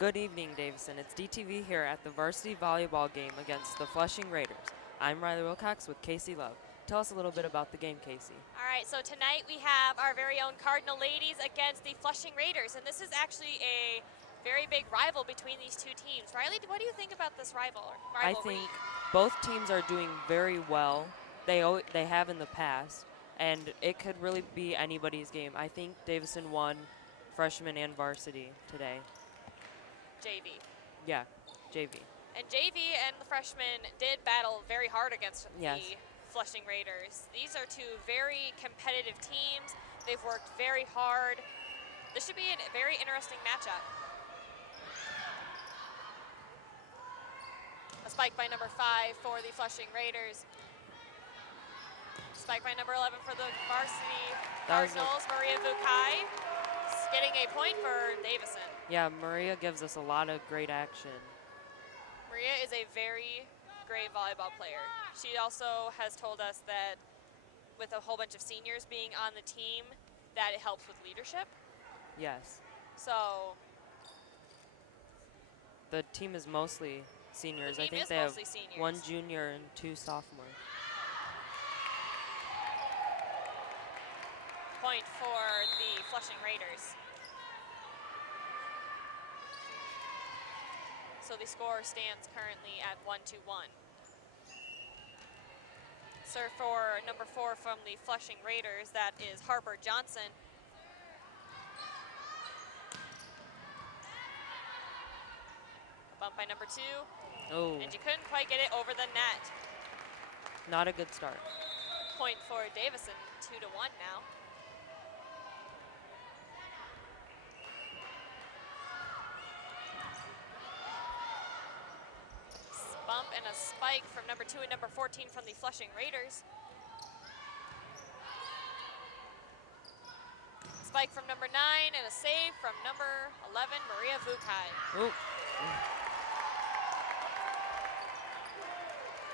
Good evening, Davison. It's DTV here at the varsity volleyball game against the Flushing Raiders. I'm Riley Wilcox with Casey Love. Tell us a little bit about the game, Casey. All right, so tonight we have our very own Cardinal ladies against the Flushing Raiders, and this is actually a very big rival between these two teams. Riley, what do you think about this rivalry? I think both teams are doing very well. They have in the past, and it could really be anybody's game. I think Davison won freshman and varsity today. JV. Yeah, JV. And JV and the freshmen did battle very hard against Yes. the Flushing Raiders. These are two very competitive teams. They've worked very hard. This should be a very interesting matchup. A spike by number 5 for the Flushing Raiders. Spike by number 11 for the varsity Cardinals. Maria Vukai getting a point for Davison. Yeah, Maria gives us a lot of great action. Maria is a very great volleyball player. She also has told us that with a whole bunch of seniors being on the team, that it helps with leadership. Yes. So the team is mostly seniors. I think they have seniors. 1 junior and 2 sophomores. Point for the Flushing Raiders. So the score stands currently at 1-1. Serve for number 4 from the Flushing Raiders, that is Harper Johnson. A bump by number 2. Oh. And you couldn't quite get it over the net. Not a good start. Point for Davison, 2-1 now. Bump and a spike from number 2 and number 14 from the Flushing Raiders. Spike from number 9 and a save from number 11, Maria Vukai. Ooh.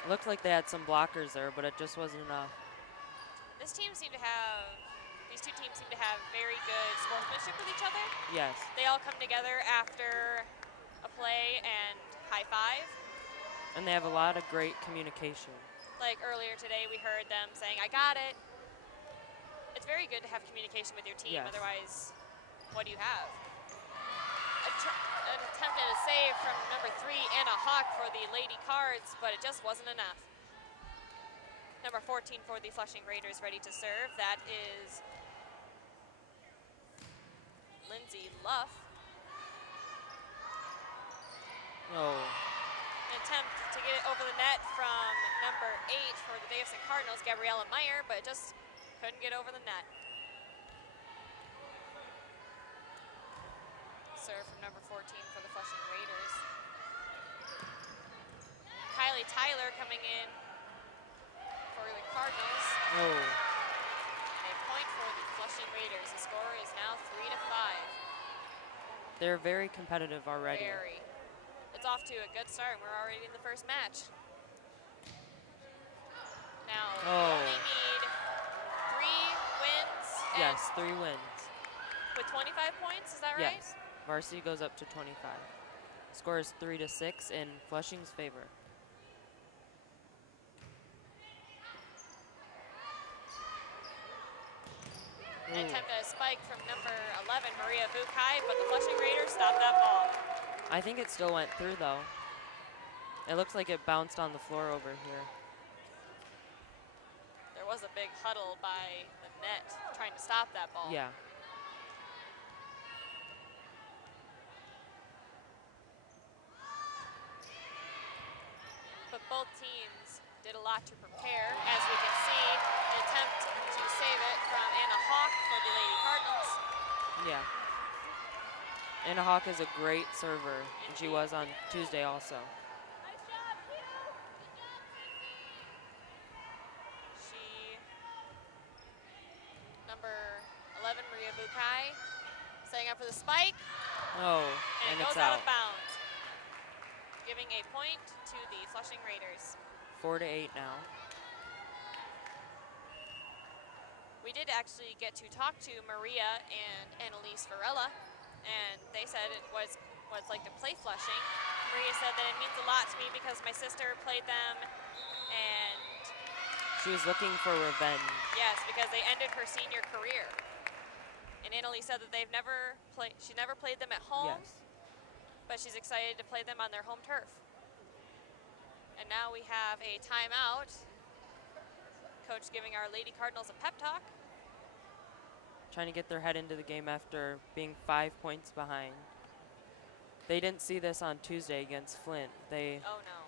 Looked like they had some blockers there, but it just wasn't enough. These two teams seem to have very good sportsmanship with each other. Yes. They all come together after a play and high five. And they have a lot of great communication. Like earlier today, we heard them saying, "I got it." It's very good to have communication with your team. Yes. Otherwise, what do you have? An attempt at a save from number 3, Anna Hawk, for the Lady Cards, but it just wasn't enough. Number 14 for the Flushing Raiders ready to serve. That is Lindsay Luff. Oh. An attempt to get it over the net from number 8 for the Davison Cardinals, Gabriella Meyer, but just couldn't get over the net. Serve from number 14 for the Flushing Raiders. Kylie Tyler coming in for the Cardinals. Oh. A point for the Flushing Raiders. The score is now 3-5. They're very competitive already. Very. It's off to a good start, and we're already in the first match. Now, we only need 3 wins. Yes, 3 wins. With 25 points, is that right? Yes. Varsity goes up to 25. Score is 3-6 in Flushing's favor. An attempt at a spike from number 11, Maria Vukai, but the Flushing Raiders stopped that ball. I think it still went through, though. It looks like it bounced on the floor over here. There was a big huddle by the net trying to stop that ball. Yeah. But both teams did a lot to prepare. As we can see, an attempt to save it from Anna Hawk for the Lady Cardinals. Yeah. Anna Hawk is a great server, and she was on Tuesday also. Number 11, Maria Vukai, setting up for the spike. Oh, and it goes out of bounds, giving a point to the Flushing Raiders. 4-8 now. We did actually get to talk to Maria and Annalise Varela, and they said it was what it's like to play Flushing. Maria said that it means a lot to me because my sister played them, and She was looking for revenge. yes, because they ended her senior career. And Annalie said that she never played them at home, Yes. but she's excited to play them on their home turf. And now we have a timeout. Coach giving our Lady Cardinals a pep talk. Trying to get their head into the game after being 5 points behind. They didn't see this on Tuesday against Flint. Oh no.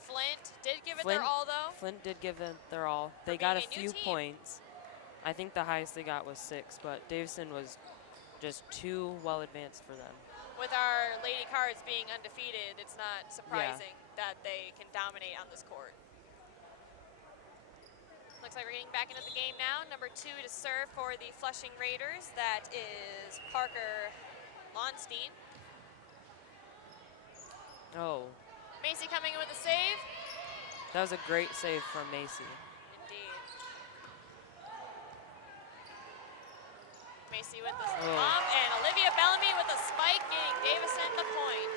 Flint did give it their all though. Flint did give it their all. For They got a being a new few team. points. I think the highest they got was 6, but Davison was just too well advanced for them. With our Lady Cards being undefeated, it's not surprising that they can dominate on this court. Looks like we're getting back into the game now. Number 2 to serve for the Flushing Raiders. That is Parker Lonstein. Oh, Macy coming in with a save. that was a great save from Macy. Indeed. Macy with the bump, and Olivia Bellamy with a spike, getting Davison the point.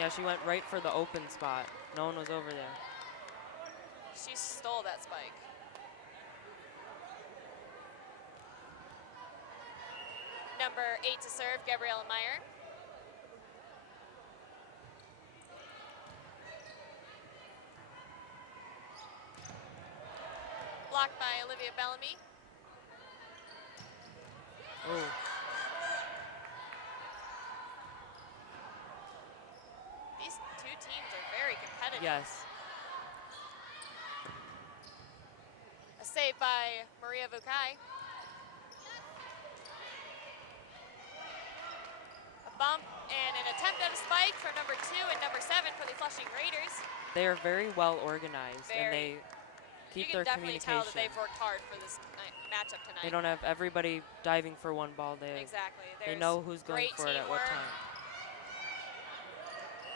Yeah, she went right for the open spot. No one was over there. She stole that spike. Number 8 to serve, Gabriella Meyer. Blocked by Olivia Bellamy. Oh, These two teams are very competitive. yes. A save by Maria Vukai. A bump and an attempt at a spike from number 2 and number 7 for the Flushing Raiders. They are very well organized, and they You keep can their definitely tell that communication. they've worked hard for this matchup tonight. They don't have everybody diving for one ball. Exactly. They There's know who's going great for it at what teamwork. time.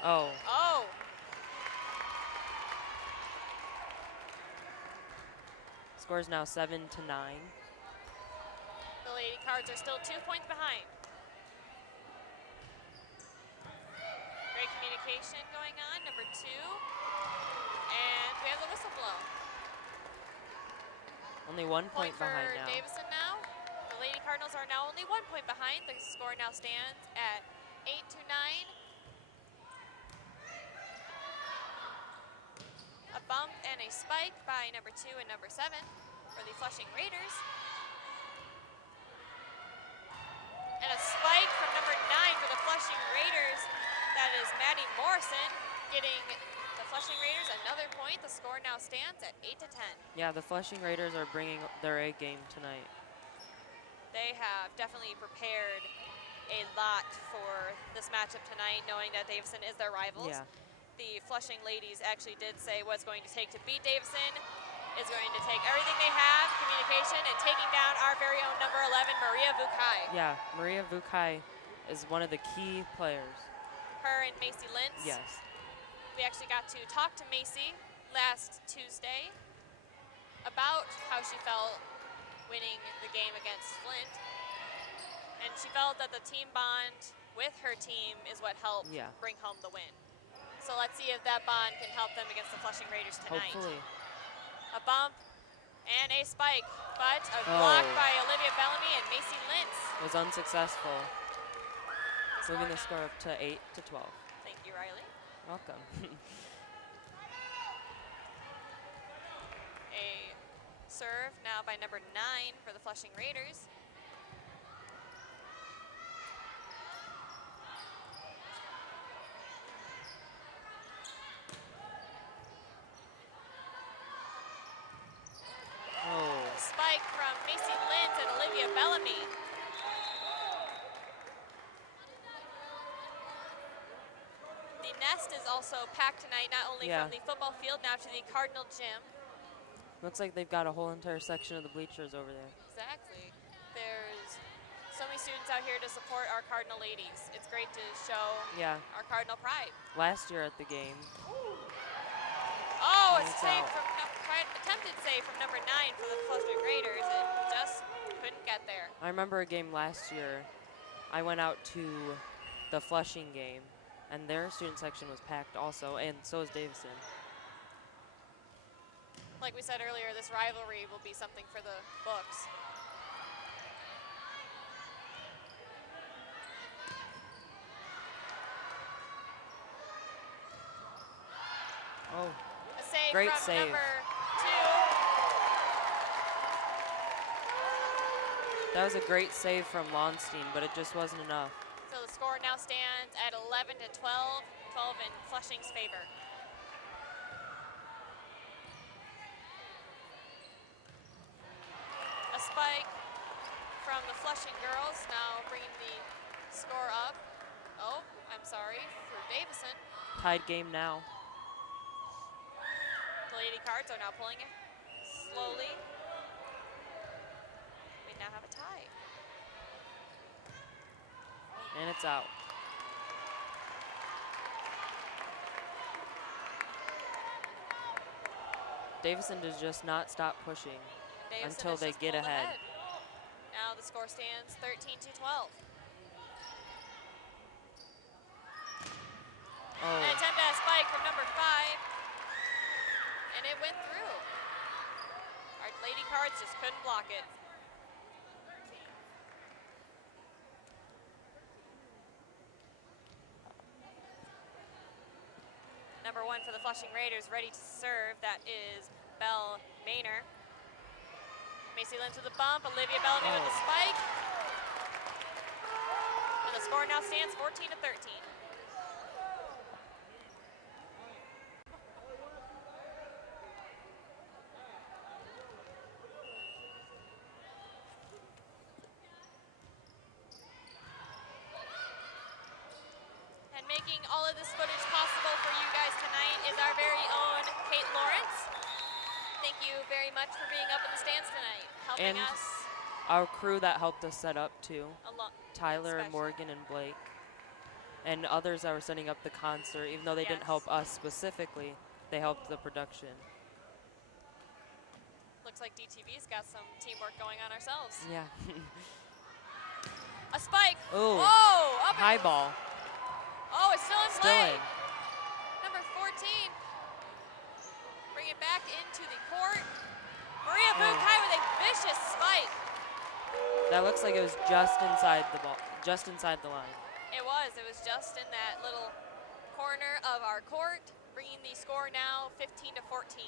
Oh, Oh, score's now 7-9. the Lady Cards are still 2 points behind. Great communication going on, number 2. And we have the whistle blow. Only 1 point For behind now. Davison now. The Lady Cardinals are now only 1 point behind. The score now stands at 8-9. A bump and a spike by number 2 and number 7 for the Flushing Raiders. And a spike from number 9 for the Flushing Raiders. That is Maddie Morrison getting the Flushing Raiders another point. The score now stands at 8-10. Yeah, the Flushing Raiders are bringing their A game tonight. They have definitely prepared a lot for this matchup tonight, knowing that Davison is their rivals. Yeah. The Flushing ladies actually did say what's going to take to beat Davison is going to take everything they have, communication, and taking down our very own number 11, Maria Vukai. Yeah, Maria Vukai is one of the key players. Her and Macy Lintz. Yes. We actually got to talk to Macy last Tuesday about how she felt winning the game against Flint. And she felt that the team bond with her team is what helped bring home the win. So let's see if that bond can help them against the Flushing Raiders tonight. Hopefully. A bump and a spike, but a block by Olivia Bellamy and Macy Lintz. Was unsuccessful. Moving the score up to 8-12. Thank you, Riley. Welcome. A serve now by number 9 for the Flushing Raiders. Spike from Macy Lintz and Olivia Bellamy. The nest is also packed tonight, not only from the football field, now to the Cardinal Gym. Looks like they've got a whole entire section of the bleachers over there. Exactly. There's so many students out here to support our Cardinal ladies. It's great to show our Cardinal pride. Last year at the game. Oh, a save from attempted save from number 9 for the Flushing Raiders. It just couldn't get there. I remember a game last year. I went out to the Flushing game, and their student section was packed also, and so is Davison. Like we said earlier, this rivalry will be something for the books. Oh, A save great from save. number 2. That was a great save from Lonstein, but it just wasn't enough. So the score now stands at 11 to 12, 12 in Flushing's favor. A spike from the Flushing girls, now bringing the score up. Oh, I'm sorry, for Davison. Tied game now. The Lady Cards are now pulling it slowly. We now have a tie. And it's out. Davison does just not stop pushing Davison until has they just get pulled ahead. Now the score stands 13 to 12. Oh, An attempt at a spike from number 5, and it went through. Our Lady Cards just couldn't block it. Number 1 for the Flushing Raiders, ready to serve. That is Belle Maynor. Macy Lynch with a bump, Olivia Bellamy with the spike. And the score now stands 14 to 13. And making all of this footage possible for you guys tonight is our very own Kate Lawrence. Thank you very much for being up in the stands tonight, helping And us our crew that helped us set up too. along. Tyler, especially. Morgan, and Blake. And others that were setting up the concert, even though they didn't Yes. help us specifically, they helped the production. Looks like DTV's got some teamwork going on ourselves. Yeah. A spike. Ooh. Whoa! Up High and, ball. oh, it's still in Still play. in. Number 14. Bring it back into the court. Maria Bukai with a vicious spike. That looks like it was just inside the ball, just inside the line. It was just in that little corner of our court, bringing the score now 15 to 14.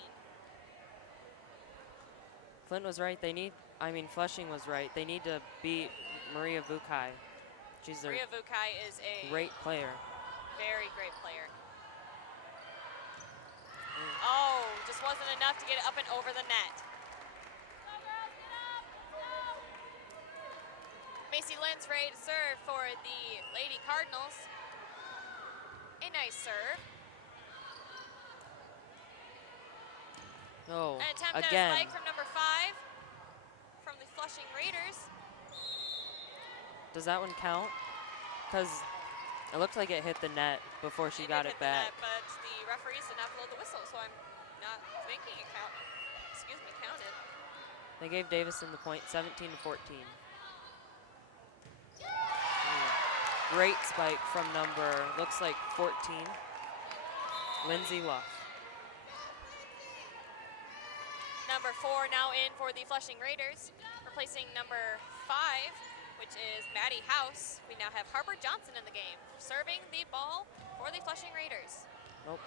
Flint was right. Flushing was right. They need to beat Maria Bukai. She's a Maria Bukai is a great player. very great player. Oh, just wasn't enough to get it up and over the net. Macy Lentz ready to serve for the Lady Cardinals. A nice serve. Oh, An attempt at a again. spike from number 5 from the Flushing Raiders. Does that one count? Because it looks like it hit the net before she got did it hit the back. net, but the referees did not blow the whistle, so I'm not thinking it counted. They gave Davison the point, 17 to 14. Great spike from looks like 14, Lindsay Luff. Number 4 now in for the Flushing Raiders, replacing number 5, which is Maddie House. We now have Harper Johnson in the game, serving the ball for the Flushing Raiders. Nope.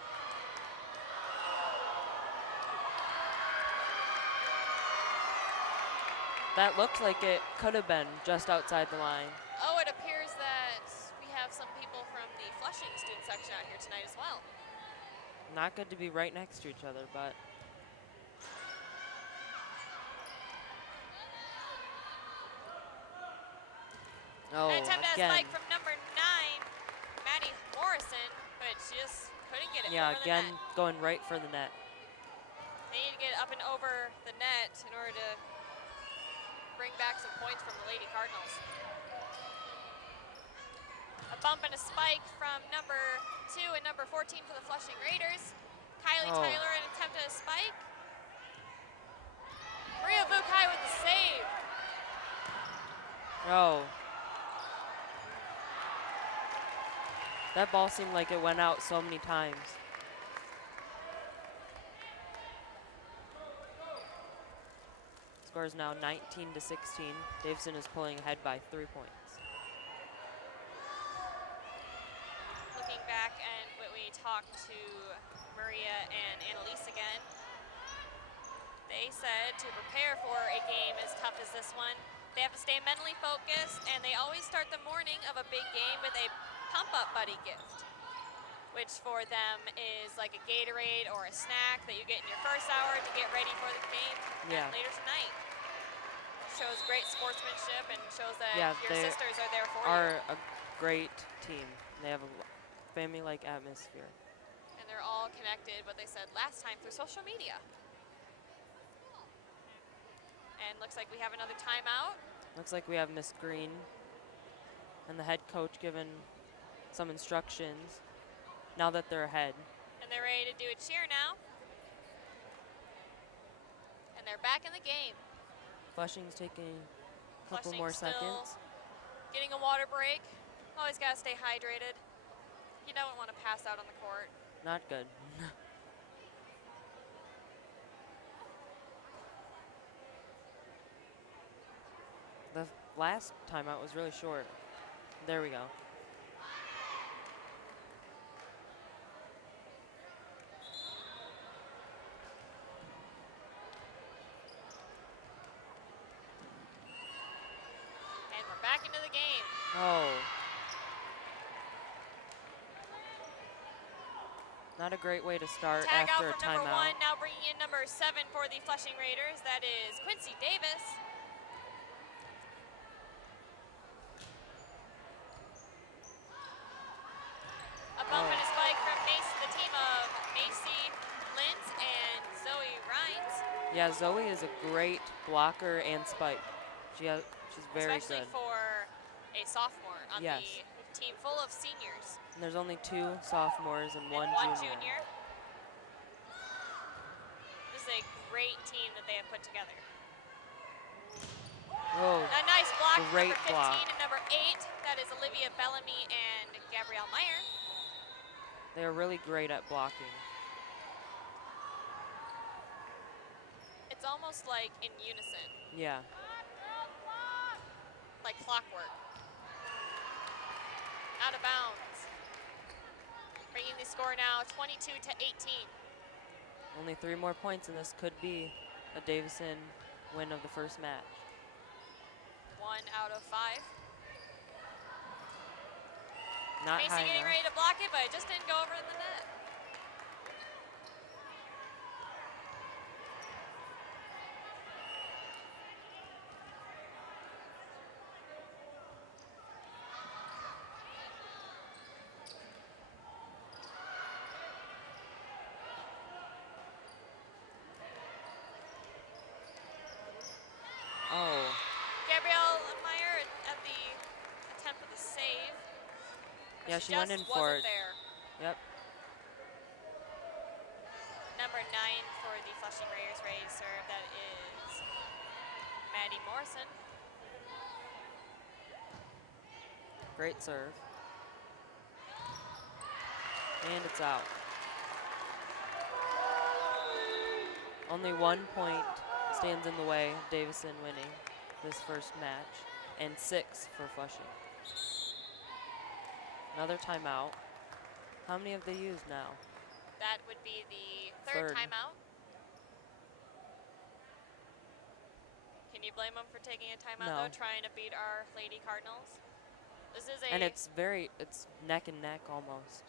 That looked like it could have been just outside the line. Oh, it appears that we have some people from the Flushing student section out here tonight as well. Not good to be right next to each other, but. Oh, An attempt at a again. spike from number 9, Maddie Morrison, but she just couldn't get it Yeah, over again, the net. going right for the net. They need to get up and over the net in order to bring back some points from the Lady Cardinals. A bump and a spike from number 2 and number 14 for the Flushing Raiders. Kylie Oh. Tyler, an attempt at a spike. Maria Bukai with the save. Oh. That ball seemed like it went out so many times. Score is now 19-16. Davison is pulling ahead by 3 points. Looking back and when we talked to Maria and Annalise again, they said to prepare for a game as tough as this one, they have to stay mentally focused, and they always start the morning of a big game with a pump-up buddy gift, which for them is like a Gatorade or a snack that you get in your first hour to get ready for the game later tonight. Shows great sportsmanship and shows that your sisters are there for you. Are a great team. They have a family-like atmosphere. And they're all connected, what they said last time, through social media. And looks like we have another timeout. Looks like we have Miss Green and the head coach giving some instructions now that they're ahead. And they're ready to do a cheer now. And they're back in the game. Flushing's taking a couple more seconds. Getting a water break. Always got to stay hydrated. You don't want to pass out on the court. Not good. The last timeout was really short. There we go. And we're back into the game. Oh. Not a great way to start Tag after a out from number timeout. 1, now bringing in number 7 for the Flushing Raiders. That is Quincy Davis. A bump and a spike from the team of Macy Lintz and Zoe Rhines. Yeah, Zoe is a great blocker and spike. She's very Especially good. for a sophomore on the team full of seniors. And there's only 2 sophomores and one junior. This is a great team that they have put together. Whoa, A nice block, great number 15 block. and number 8. That is Olivia Bellamy and Gabrielle Meyer. They're really great at blocking. It's almost like in unison, Yeah. like clockwork. Out of bounds. Bringing the score now 22-18. Only 3 more points, and this could be a Davison win of the first match. 1 out of 5. Not Macy high getting enough. ready to block it, but it just didn't go over the net. Oh, Gabrielle Meyer at the attempt for the save. But yeah, she went in just for wasn't it. there. Yep. Number 9 for the Flushing Raiders ready to serve. That is Maddie Morrison. Great serve. And it's out. Only 1 point stands in the way of Davison winning this first match, and 6 for Flushing. Another timeout. How many have they used now? That would be the third timeout. Can you blame them for taking a timeout, No. though, trying to beat our Lady Cardinals? This is a. And it's neck and neck almost.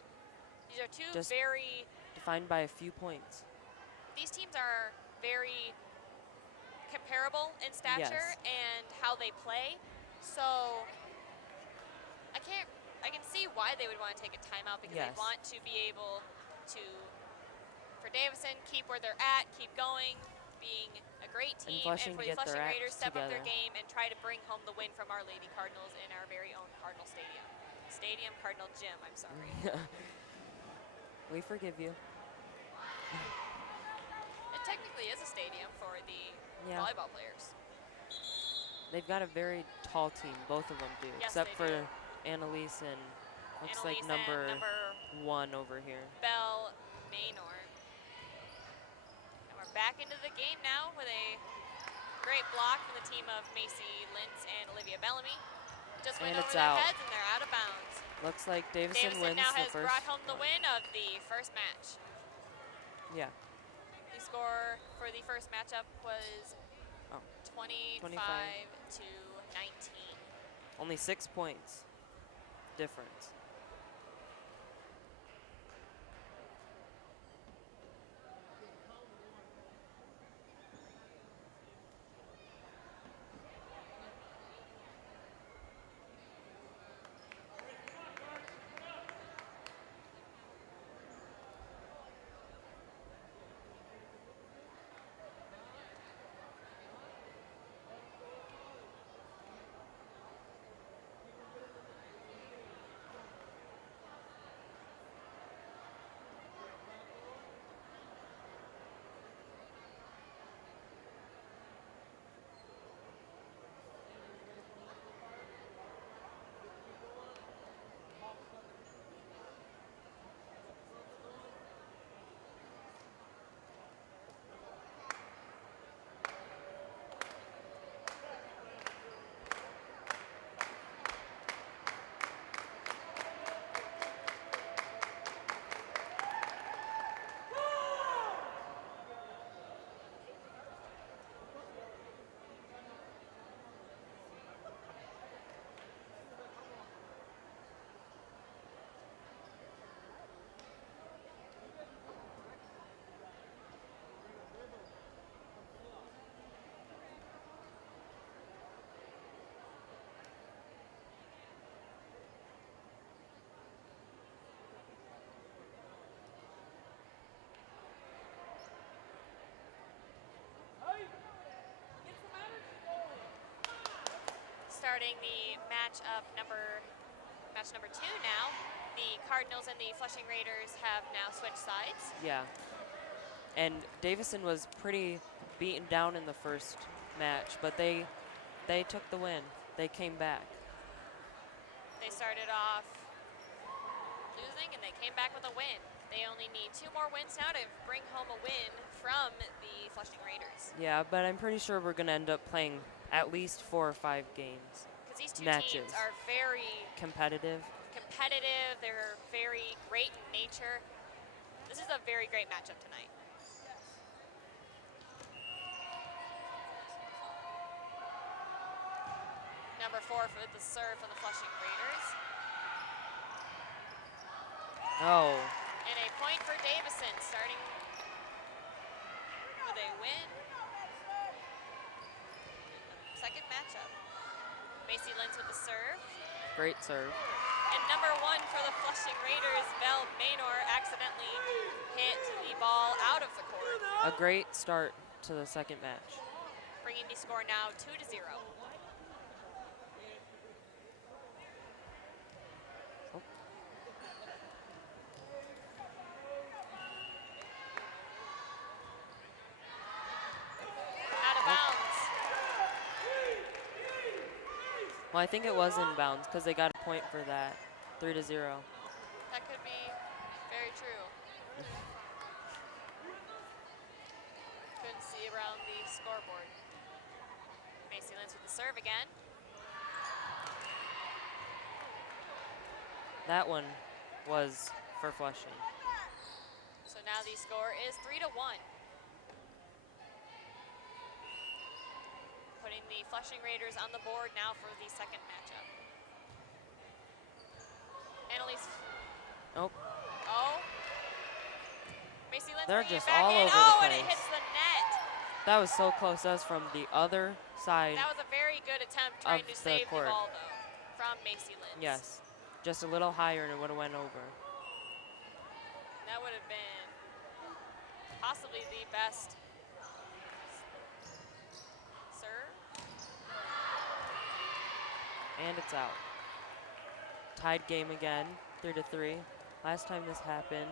These are two just very. Defined by a few points. These teams are very comparable in stature and how they play. So I can see why they would want to take a timeout, because they want to be able to, for Davison, keep where they're at, keep going, being a great team, and for the Flushing Raiders step up their game and try to bring home the win from our Lady Cardinals in our very own Cardinal Stadium. Cardinal Gym, I'm sorry. We forgive you. It technically is a stadium for the volleyball players. They've got a very tall team, both of them do, Yes, except they for do. Annalise and Looks like Annalise number and number 1 over here. Bell Maynor. And we're back into the game now with a great block from the team of Macy Lintz and Olivia Bellamy. Just went And over it's their out. heads and they're out of bounds. Looks like Davison wins now the has first brought home the one. win of the first match. Yeah. The score for the first matchup was 25 to 19. Only 6 points difference. Starting the match number 2 now. The Cardinals and the Flushing Raiders have now switched sides. Yeah. And Davison was pretty beaten down in the first match, but they took the win. They came back. They started off losing and they came back with a win. They only need 2 more wins now to bring home a win from the Flushing Raiders. Yeah, but I'm pretty sure we're going to end up playing at least 4 or 5 games. Because these two matches. teams are very Competitive. They're very great in nature. This is a very great matchup tonight. Number 4 for the serve from the Flushing Raiders. Oh. And a point for Davison, starting with a win. Second matchup. Macy Lintz with the serve. Great serve. And number 1 for the Flushing Raiders, Belle Maynor, accidentally hit the ball out of the court. A great start to the second match. Bringing the score now 2-0. Well, I think it was in bounds because they got a point for that. 3-0. That could be very true. Couldn't see around the scoreboard. Macy Lintz with the serve again. That one was for Flushing. So now the score is 3-1. Putting the Flushing Raiders on the board now for the second matchup. Annalise. Nope. Oh. Macy Lintz They're bringing just it back all in. over Oh, the and it place. hits the net. That was so close. That was from the other side. That was a very good attempt trying to the save court. the ball, though, from Macy Lintz. Yes. Just a little higher and it would have went over. That would have been possibly the best serve. And it's out. Tied game again, 3-3. Last time this happened,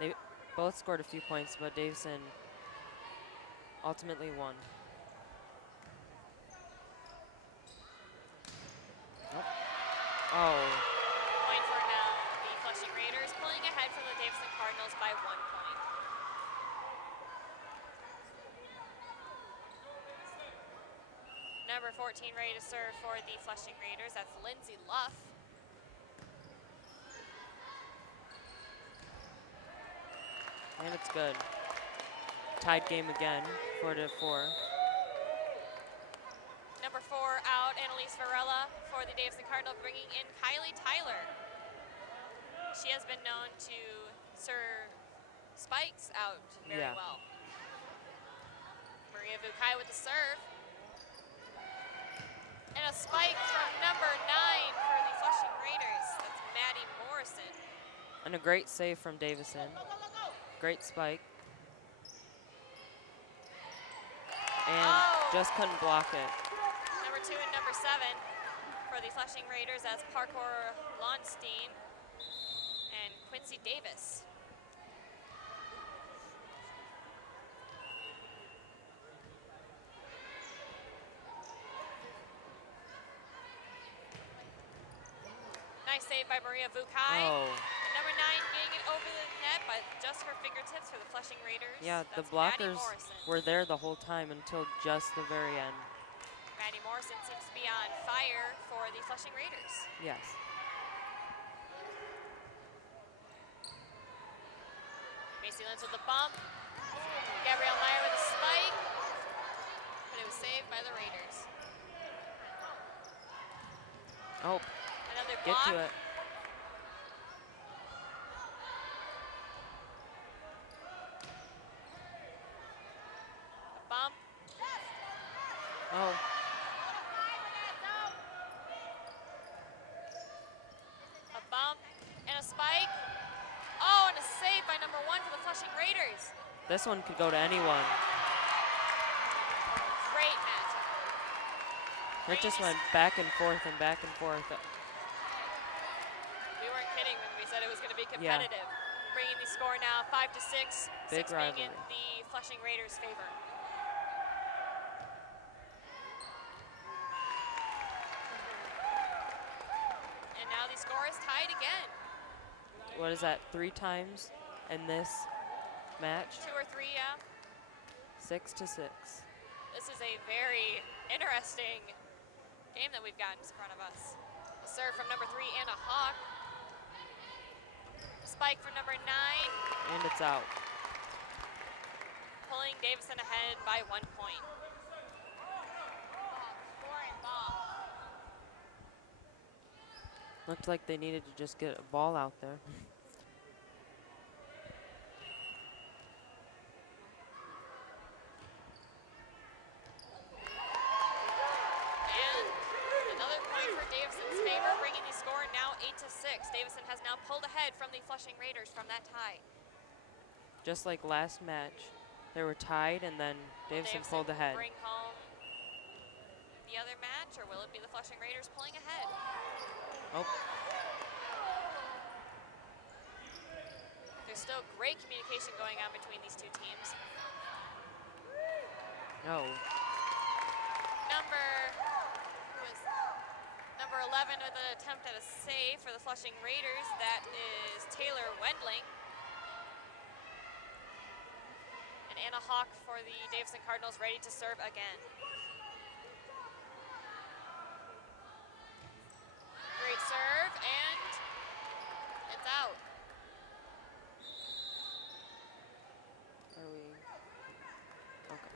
they both scored a few points, but Davison ultimately won. Nope. Oh. Point for now. number 14 ready to serve for the Flushing Raiders. That's Lindsay Luff. And it's good. Tied game again, 4-4. Number 4 out, Annalise Varela for the Davison Cardinal, bringing in Kylie Tyler. She has been known to serve spikes out very well. Maria Vukai with the serve. And a spike from number 9 for the Flushing Raiders. That's Maddie Morrison. And a great save from Davison. Great spike. And just couldn't block it. Number 2 and number 7 for the Flushing Raiders. That's Parkour Lonstein and Quincy Davis. Nice save by Maria Vukai. Oh. And number 9 getting it over the net, but just her fingertips for the Flushing Raiders. Yeah, the That's blockers Maddie Morrison. were there the whole time until just the very end. Maddie Morrison seems to be on fire for the Flushing Raiders. Yes. Macy Lentz with the bump. Gabrielle Meyer with a spike. But it was saved by the Raiders. Oh, Another get block. to it. A bump. Oh, A bump. And a spike. Oh, and a save by number 1 for the Flushing Raiders. this one could go to anyone. Great matchup. It just went back and forth and back and forth. We weren't kidding when we said it was going to be Yeah. competitive. Bringing the score now 5-6. Big 6 being in rivalry. the Flushing Raiders' favor. And now the score is tied again. What is that, 3 times in this match? 2 or 3, yeah. 6-6. This is a very interesting game that we've got in front of us. A serve from number 3, Anna Hawk. Spike from number 9, And it's out. pulling Davison ahead by 1 point. Looked like they needed to just get a ball out there. And another point for Davison's favor, bringing the score now 8-6. Davison has now pulled ahead from the Flushing Raiders from that tie. Just like last match, they were tied and then Davison pulled ahead. Bring home the other match, or will it be the Flushing Raiders pulling ahead? Oh, There's still great communication going on between these two teams. no. Number 11 with an attempt at a save for the Flushing Raiders. That is Taylor Wendling. And Anna Hawk for the Davison Cardinals, ready to serve again. Great serve, and it's out. Are we? Okay.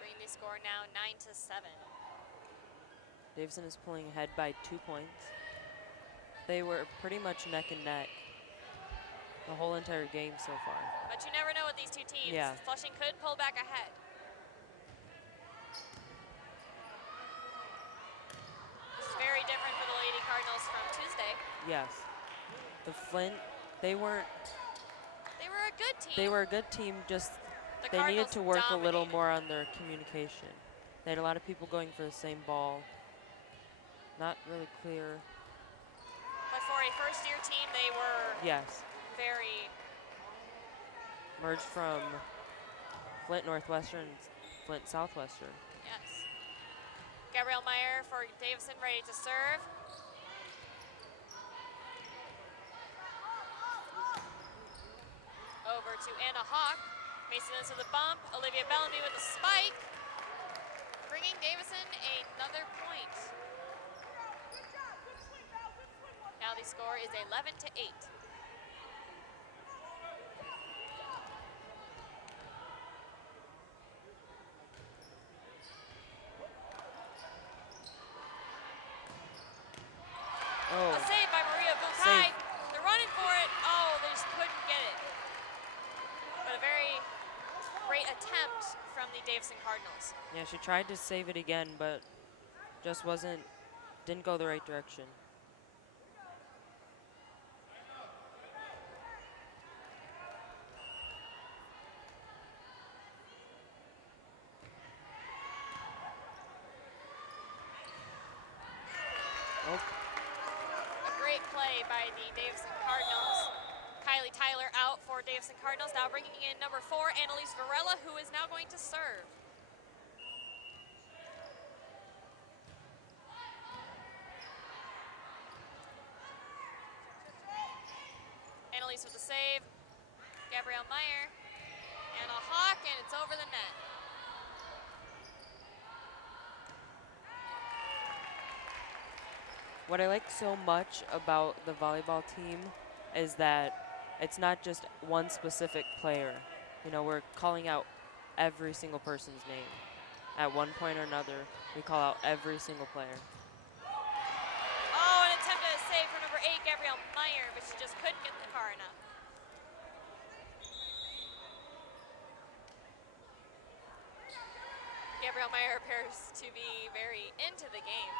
Bringing the score now 9-7. Davison is pulling ahead by 2 points. They were pretty much neck and neck the whole entire game so far. But you never know with these two teams. Yeah. Flushing could pull back ahead. This is very different for the Lady Cardinals from Tuesday. Yes. The Flint, they weren't, They were a good team. they were a good team, just The they needed Cardinals to work a little dominated. more on their communication. They had a lot of people going for the same ball. Not really clear. But for a first-year team, they were Yes. very. Merged from Flint Northwestern and Flint Southwestern. Yes. Gabrielle Meyer for Davison, ready to serve. Over to Anna Hawk. Macy Lentz with a bump. Olivia Bellamy with a spike. Bringing Davison another point. Now the score is 11-8. Oh, A save by Maria Vukai. They're running for it. Oh, they just couldn't get it. But a very great attempt from the Davison Cardinals. yeah, she tried to save it again, but just didn't go the right direction. Oh, A great play by the Davison Cardinals. Kylie Tyler out for Davison Cardinals. Now bringing in number 4, Annalise Varela, who is now going to serve. Annalise with the save. Gabrielle Meyer. And a hawk, and it's over the net. what I like so much about the volleyball team is that it's not just one specific player. You know, we're calling out every single person's name. At one point or another, we call out every single player. Oh, an attempt at a save from number 8, Gabrielle Meyer, but she just couldn't get the far enough. Gabrielle Meyer appears to be very into the game.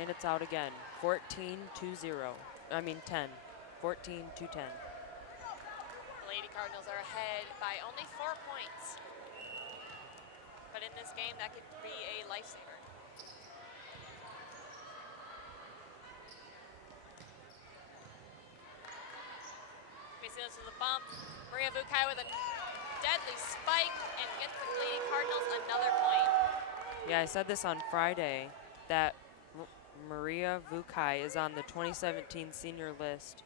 And it's out again. 14-0. I mean 10. 14-10. The Lady Cardinals are ahead by only 4 points. But in this game, that could be a lifesaver. Macy Lentz with a bump. Maria Vukai with a deadly spike and gets the Lady Cardinals another point. Yeah, I said this on Friday that Maria Vukai is on the 2017 senior list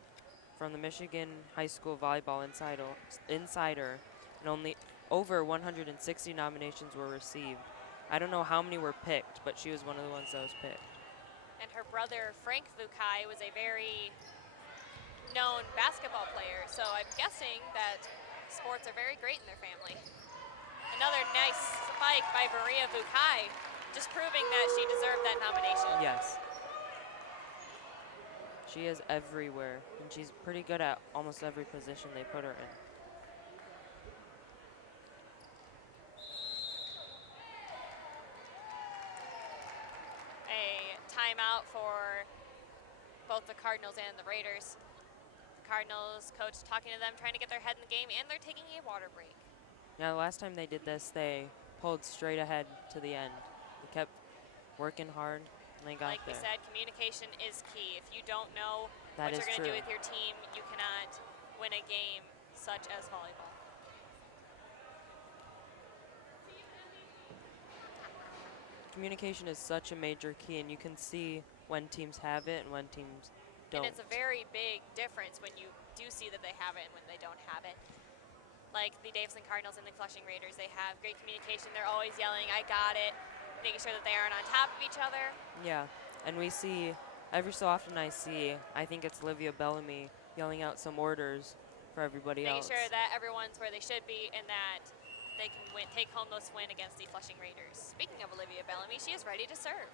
from the Michigan High School Volleyball Insider, and only over 160 nominations were received. I don't know how many were picked, but she was one of the ones that was picked. And her brother, Frank Vukai, was a very known basketball player, so I'm guessing that sports are very great in their family. Another nice spike by Maria Vukai, just proving that she deserved that nomination. Yes. She is everywhere, and she's pretty good at almost every position they put her in. A timeout for both the Cardinals and the Raiders. The Cardinals coach talking to them, trying to get their head in the game, and they're taking a water break. Now, the last time they did this, they pulled straight ahead to the end. They kept working hard, and they got Like there. we said, communication is key. If you don't know That what is you're going to do true. with your team, you cannot win a game such as volleyball. Communication is such a major key, and you can see when teams have it and when teams don't. And it's a very big difference when you do see that they have it and when they don't have it. Like the Davison Cardinals and the Flushing Raiders, they have great communication. They're always yelling, "I got it," making sure that they aren't on top of each other. Yeah, and we see, every so often I think it's Olivia Bellamy yelling out some orders for everybody Making else. sure that everyone's where they should be and that they can take home this win against the Flushing Raiders. Speaking of Olivia Bellamy, she is ready to serve.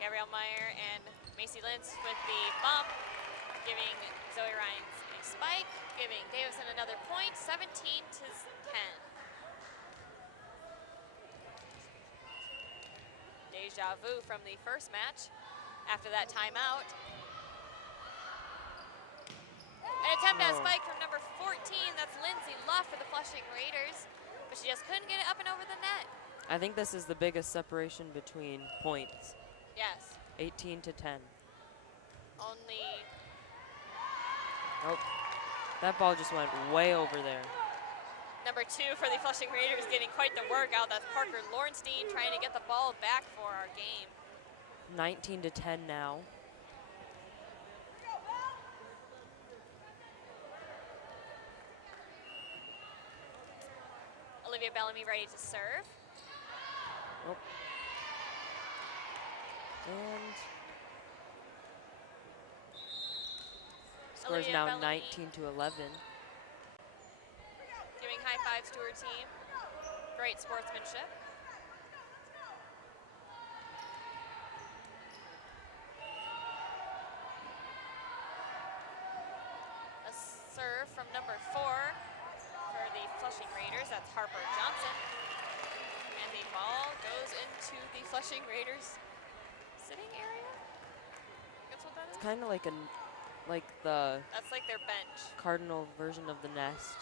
Gabrielle Meyer and Macy Lentz with the bump, giving Zoe Ryans a spike, giving Davison another point, 17-10. Deja vu from the first match after that timeout. An attempt at a spike from number 14, that's Lindsay Luff for the Flushing Raiders, but she just couldn't get it up and over the net. I think this is the biggest separation between points. Yes. 18-10. Only Oh, that ball just went way over there. Number 2 for the Flushing Raiders getting quite the workout. That's Parker Lornstein trying to get the ball back for our game. 19-10 now. Olivia Bellamy ready to serve. Oh. And score is Olivia now Bellamy 19-11. giving high fives to her team. Great sportsmanship. A serve from number 4 for the Flushing Raiders. That's Harper Johnson. And the ball goes into the Flushing Raiders sitting area. That's what that is? Kind of like the That's like their bench. Cardinal version of the nest.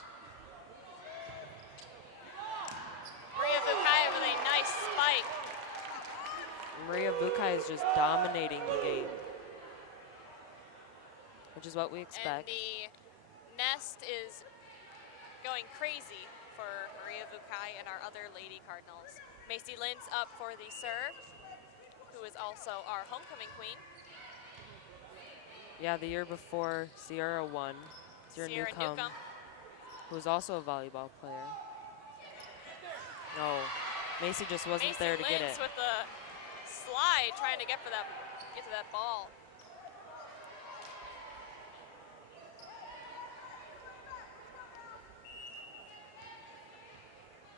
Maria Bukai with a nice spike. Maria Bukai is just dominating the game, which is what we expect. And the nest is going crazy for Maria Bukai and our other Lady Cardinals. Macy Lintz up for the serve, who is also our homecoming queen. Yeah, the year before Sierra won. Sierra Newcomb, who was also a volleyball player. No, Macy just wasn't there to get it. Macy Lintz with the slide, trying to get to that ball.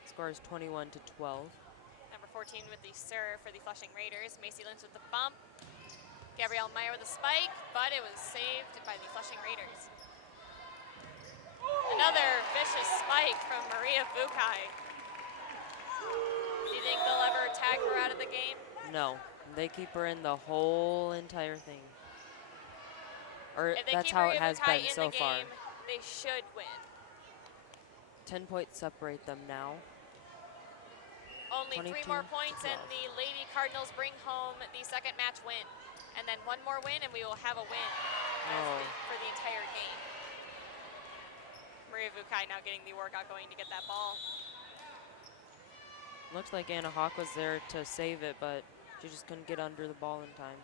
Score is 21-12. Number 14 with the serve for the Flushing Raiders. Macy Lintz with the bump. Gabrielle Meyer with the spike, but it was saved by the Flushing Raiders. Another vicious spike from Maria Bukai. Do you think they'll ever tag her out of the game? No, they keep her in the whole entire thing. Or If they that's keep how Maria it has Bukai been in so the far. game, they should win. 10 points separate them now. Only 3 more points and the Lady Cardinals bring home the second match win. And then one more win and we will have a win for the entire game. Maria Bukai now getting the workout going to get that ball. Looks like Anna Hawk was there to save it, but she just couldn't get under the ball in time.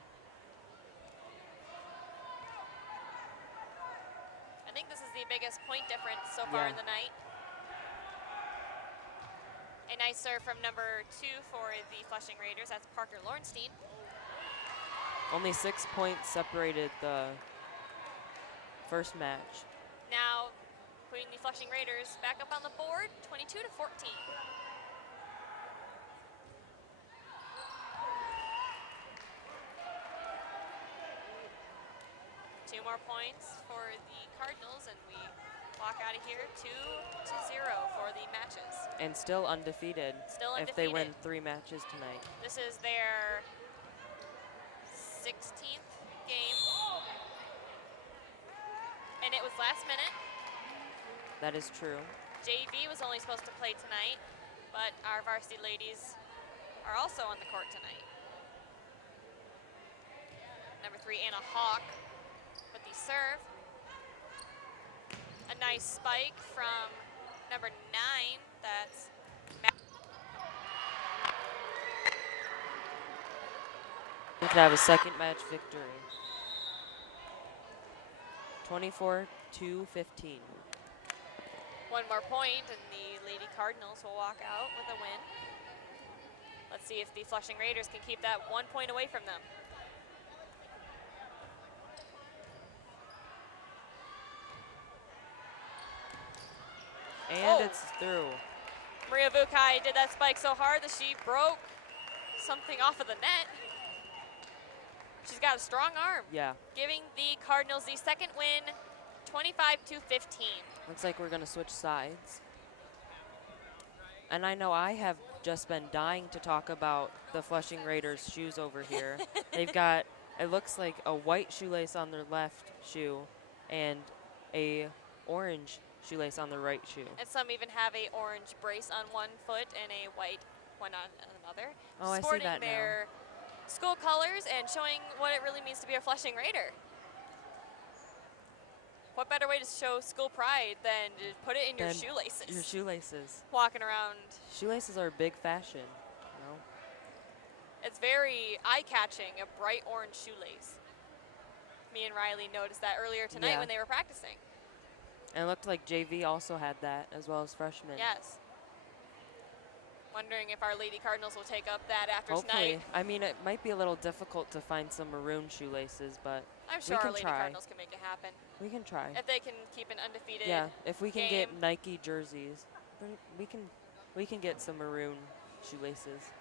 I think this is the biggest point difference so far in the night. A nice serve from number 2 for the Flushing Raiders. That's Parker Lornstein. Only 6 points separated the first match. Now putting the Flushing Raiders back up on the board, 22-14. Two more points for the Cardinals, and we walk out of here 2-0 for the matches. And still undefeated. Still undefeated. If they win 3 matches tonight. This is their 16th game. And it was last minute. That is true. JV was only supposed to play tonight, but our varsity ladies are also on the court tonight. Number 3, Anna Hawk with the serve. A nice spike from number 9, that's We could have a second match victory. 24-15. one more point, and the Lady Cardinals will walk out with a win. Let's see if the Flushing Raiders can keep that 1 point away from them. And it's through. Maria Bukai did that spike so hard that she broke something off of the net. She's got a strong arm. Yeah. Giving the Cardinals the second win, 25-15. Looks like we're going to switch sides. And I know I have just been dying to talk about the Flushing Raiders shoes over here. They've got, it looks like a white shoelace on their left shoe and a orange shoelace on the right shoe. And some even have a orange brace on one foot and a white one on another. Oh, I see sporting that their school colors and showing what it really means to be a Flushing Raider. what better way to show school pride than to put it in your Then shoelaces? Your shoelaces. Walking around. Shoelaces are a big fashion, you know? It's very eye-catching, a bright orange shoelace. Me and Riley noticed that earlier tonight when they were practicing. And it looked like JV also had that, as well as freshmen. Yes. Wondering if our Lady Cardinals will take up that after Hopefully. tonight. I mean, it might be a little difficult to find some maroon shoelaces, but I'm sure we our can Lady try. Cardinals can make it happen. We can try. If they can keep an undefeated Yeah, if we can game. get Nike jerseys, then we can get some maroon shoelaces.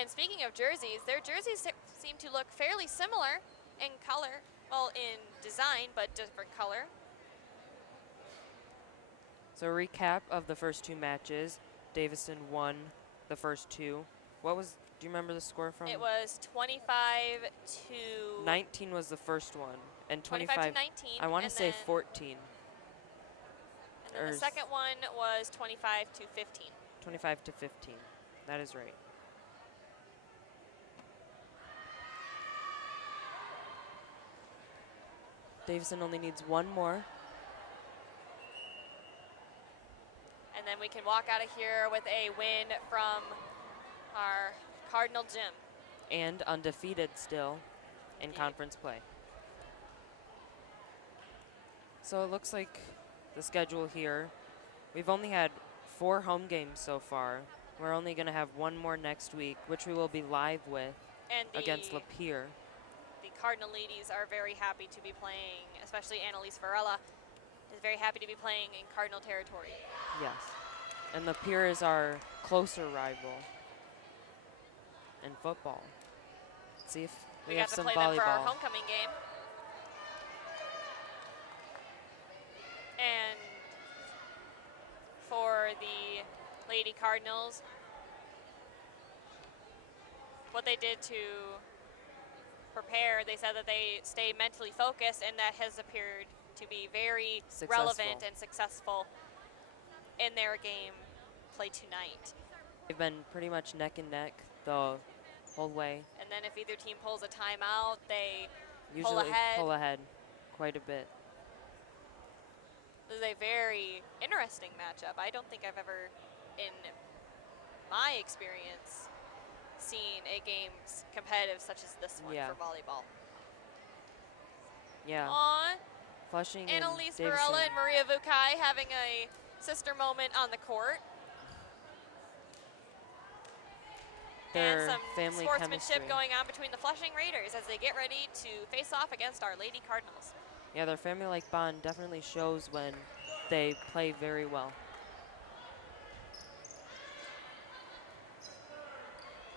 And speaking of jerseys, their jerseys seem to look fairly similar in color. Well, in design, but different color. So a recap of the first two matches. Davison won the first two. Do you remember the score from? It was 25 to 19 was the first one, and 25 to 19. I want to say 14. And then the second one was 25 to 15. 25 to 15. That is right. Davison only needs one more. And then we can walk out of here with a win from our Cardinal Gym. And undefeated still in conference play. So it looks like the schedule here, we've only had 4 home games so far. We're only going to have one more next week, which we will be live with against Lapeer. The Cardinal ladies are very happy to be playing, especially Annalise Varela is very happy to be playing in Cardinal territory. Yes. And Lapeer is our closer rival in football. Let's see if we have some volleyball. We got to play them for our homecoming game. And for the Lady Cardinals, what they did to prepare, they said that they stay mentally focused, and that has appeared to be very relevant and successful in their game play tonight. They've been pretty much neck and neck the whole way. And then if either team pulls a timeout, they usually pull ahead quite a bit. This is a very interesting matchup. I don't think I've ever, in my experience, seen a game competitive such as this one for volleyball. Yeah. Aww. Flushing Annalise and Varela and Maria Vukai having a sister moment on the court. Their and some family sportsmanship chemistry going on between the Flushing Raiders as they get ready to face off against our Lady Cardinals. Yeah, their family-like bond definitely shows when they play very well.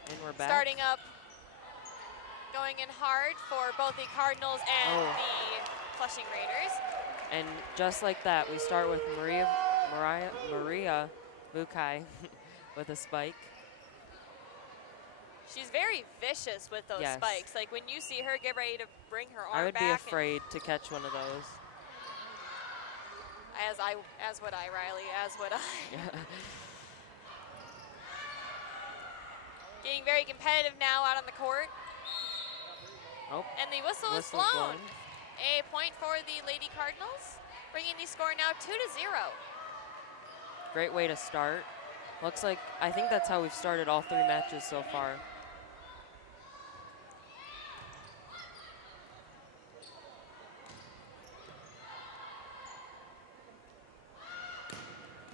And we're back. Starting up, going in hard for both the Cardinals and the Flushing Raiders. And just like that, we start with Maria Vukai with a spike. She's very vicious with those spikes. Like when you see her get ready to bring her arm back. I would be afraid to catch one of those. As would I, Riley, as would I. Getting very competitive now out on the court. Oh. And the whistle is blown. A point for the Lady Cardinals, bringing the score now 2-0. Great way to start. Looks like, I think that's how we've started all 3 matches so far.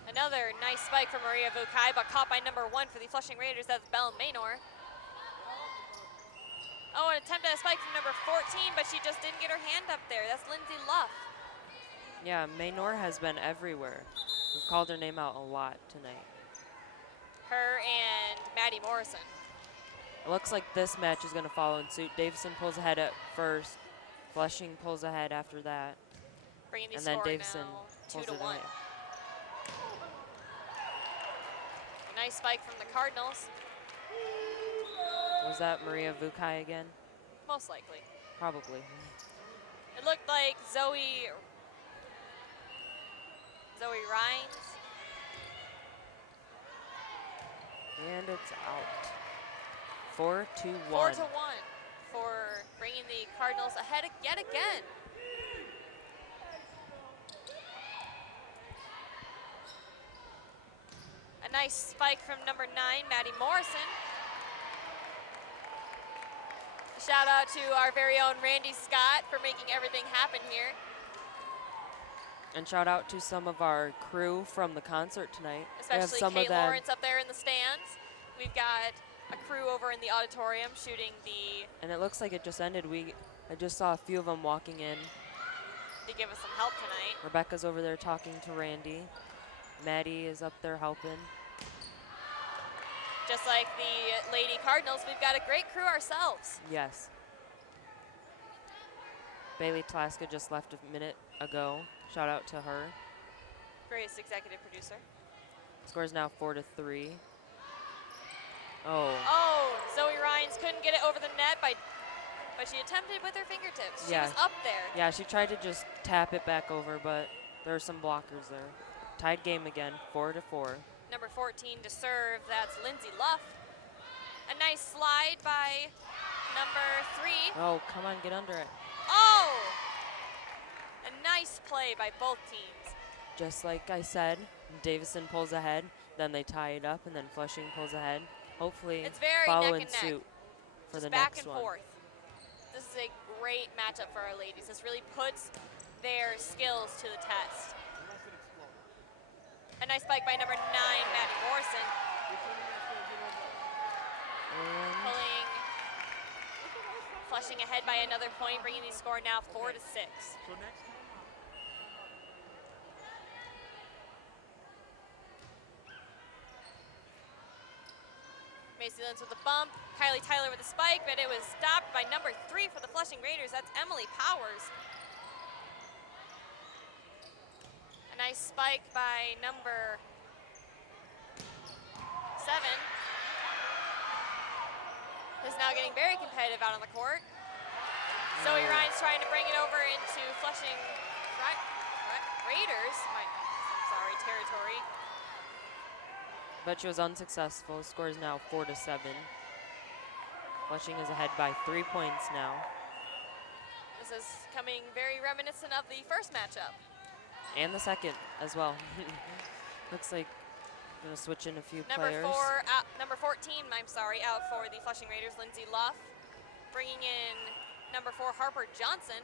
Another nice spike from Maria Vukai, but caught by number 1 for the Flushing Raiders. That's Belle Maynor. Oh, an attempt at a spike from number 14, but she just didn't get her hand up there. That's Lindsay Luff. Yeah, Maynor has been everywhere. We've called her name out a lot tonight. Her and Maddie Morrison. It looks like this match is going to follow in suit. Davison pulls ahead at first. Flushing pulls ahead after that. Bringing the and score then Davison now 2-1. pulls it ahead. Nice spike from the Cardinals. Was that Maria Vukai again? Most likely. Probably. It looked like Zoe Rhines. And it's out. 4-1. 4-1 for bringing the Cardinals ahead yet again. nice spike from number 9, Maddie Morrison. Shout out to our very own Randy Scott for making everything happen here. And shout out to some of our crew from the concert tonight. Especially some Kate of them. Lawrence up there in the stands. We've got a crew over in the auditorium shooting the... And it looks like it just ended. I just saw a few of them walking in. To give us some help tonight. Rebecca's over there talking to Randy. Maddie is up there helping. Just like the Lady Cardinals, we've got a great crew ourselves. Yes. Bailey Tlaska just left a minute ago. Shout out to her. Greatest executive producer. Score's now 4-3. Oh. Oh, Zoe Rhines couldn't get it over the net, but she attempted with her fingertips. She was up there. Yeah, she tried to just tap it back over, but there are some blockers there. Tied game again, 4-4. Number 14 to serve, that's Lindsay Luff. A nice slide by number 3. Oh, come on, get under it. Oh! A nice play by both teams. Just like I said, Davison pulls ahead, then they tie it up, and then Flushing pulls ahead. Hopefully it's very follow neck in and neck. suit for Just the back next and one. forth. This is a great matchup for our ladies. This really puts their skills to the test. A nice spike by number 9, Maddie Morrison. Pulling Flushing ahead by another point, bringing the score now 4-6. Macy Lentz with a bump. Kylie Tyler with a spike, but it was stopped by number 3 for the Flushing Raiders. That's Emily Powers. A nice spike by number 7. Is now getting very competitive out on the court. Zoe Ryan's trying to bring it over into Flushing Raiders. Territory. But she was unsuccessful. Score is now 4-7. Flushing is ahead by 3 points now. This is coming very reminiscent of the first matchup. And the second as well. Looks like we're gonna switch in a few players. Number 14, out for the Flushing Raiders, Lindsay Luff. Bringing in number 4, Harper Johnson.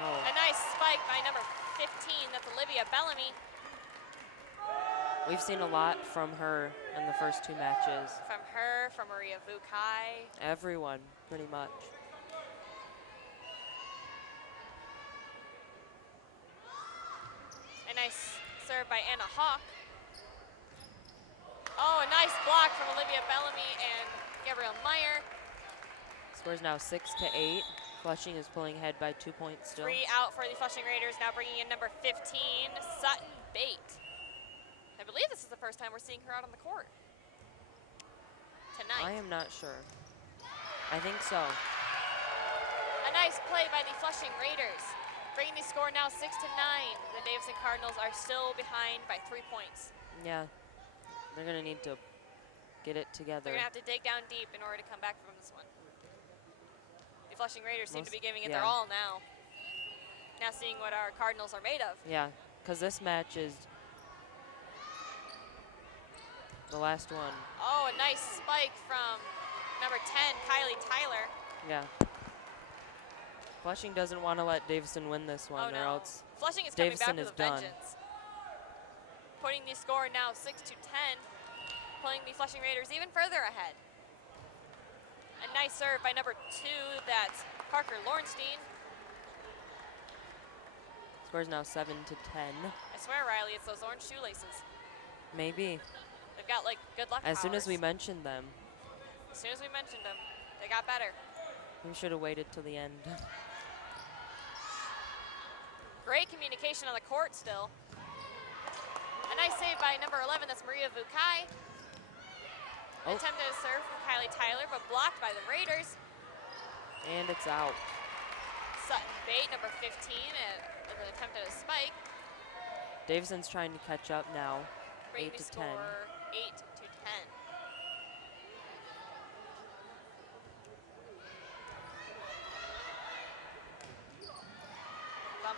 Oh. A nice spike by number 15, that's Olivia Bellamy. We've seen a lot from her in the first 2 matches. From her, from Maria Vukai. Everyone, pretty much. A nice serve by Anna Hawk. Oh, a nice block from Olivia Bellamy and Gabrielle Meyer. Score's now 6-8. Flushing is pulling ahead by 2 points still. 3 out for the Flushing Raiders, now bringing in number 15, Sutton Bate. I believe this is the first time we're seeing her out on the court tonight. I am not sure. I think so. A nice play by the Flushing Raiders, bringing the score now 6-9. The Davison Cardinals are still behind by 3 points. Yeah, they're gonna need to get it together. They're gonna have to dig down deep in order to come back from this one. The Flushing Raiders seem to be giving it their all now. Now seeing what our Cardinals are made of. Yeah, because this match is the last one. Oh, a nice spike from number 10, Kylie Tyler. Yeah. Flushing doesn't want to let Davison win this one, or else Flushing is coming Davison back is with a done. vengeance. Putting the score now 6-10, pulling the Flushing Raiders even further ahead. A nice serve by number 2, that's Parker Lornstein. Score's now 7-10. I swear, Riley, it's those orange shoelaces. Maybe. They've got like good luck As soon as we powers. mentioned them, As soon as we mentioned them, they got better. we should have waited till the end. Great communication on the court still. A nice save by number 11, that's Maria Vukai. Oh. Attempted a serve from Kylie Tyler, but blocked by the Raiders. And it's out. Sutton Bate, number 15, with an attempt at a spike. Davison's trying to catch up now. Bringing 8 the to 10. score 8-10.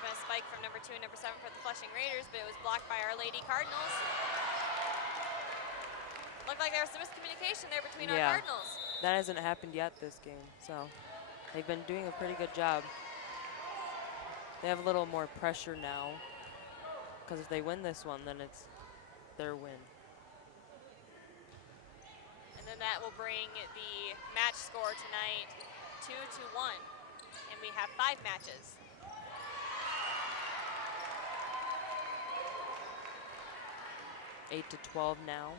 infamous spike from number 2 and number 7 for the Flushing Raiders, but it was blocked by Our Lady Cardinals. Looked like there was some miscommunication there between our Cardinals. That hasn't happened yet this game, so they've been doing a pretty good job. They have a little more pressure now, because if they win this one, then it's their win. And then that will bring the match score tonight 2-1, and we have 5 matches. Eight to 12 now.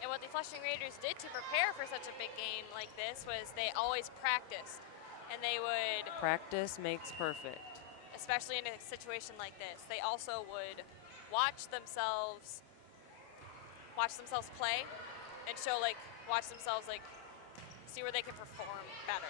And what the Flushing Raiders did to prepare for such a big game like this was they always practiced, and they would... Practice makes perfect. Especially in a situation like this. They also would watch themselves play and show, like, watch themselves, like, see where they can perform better.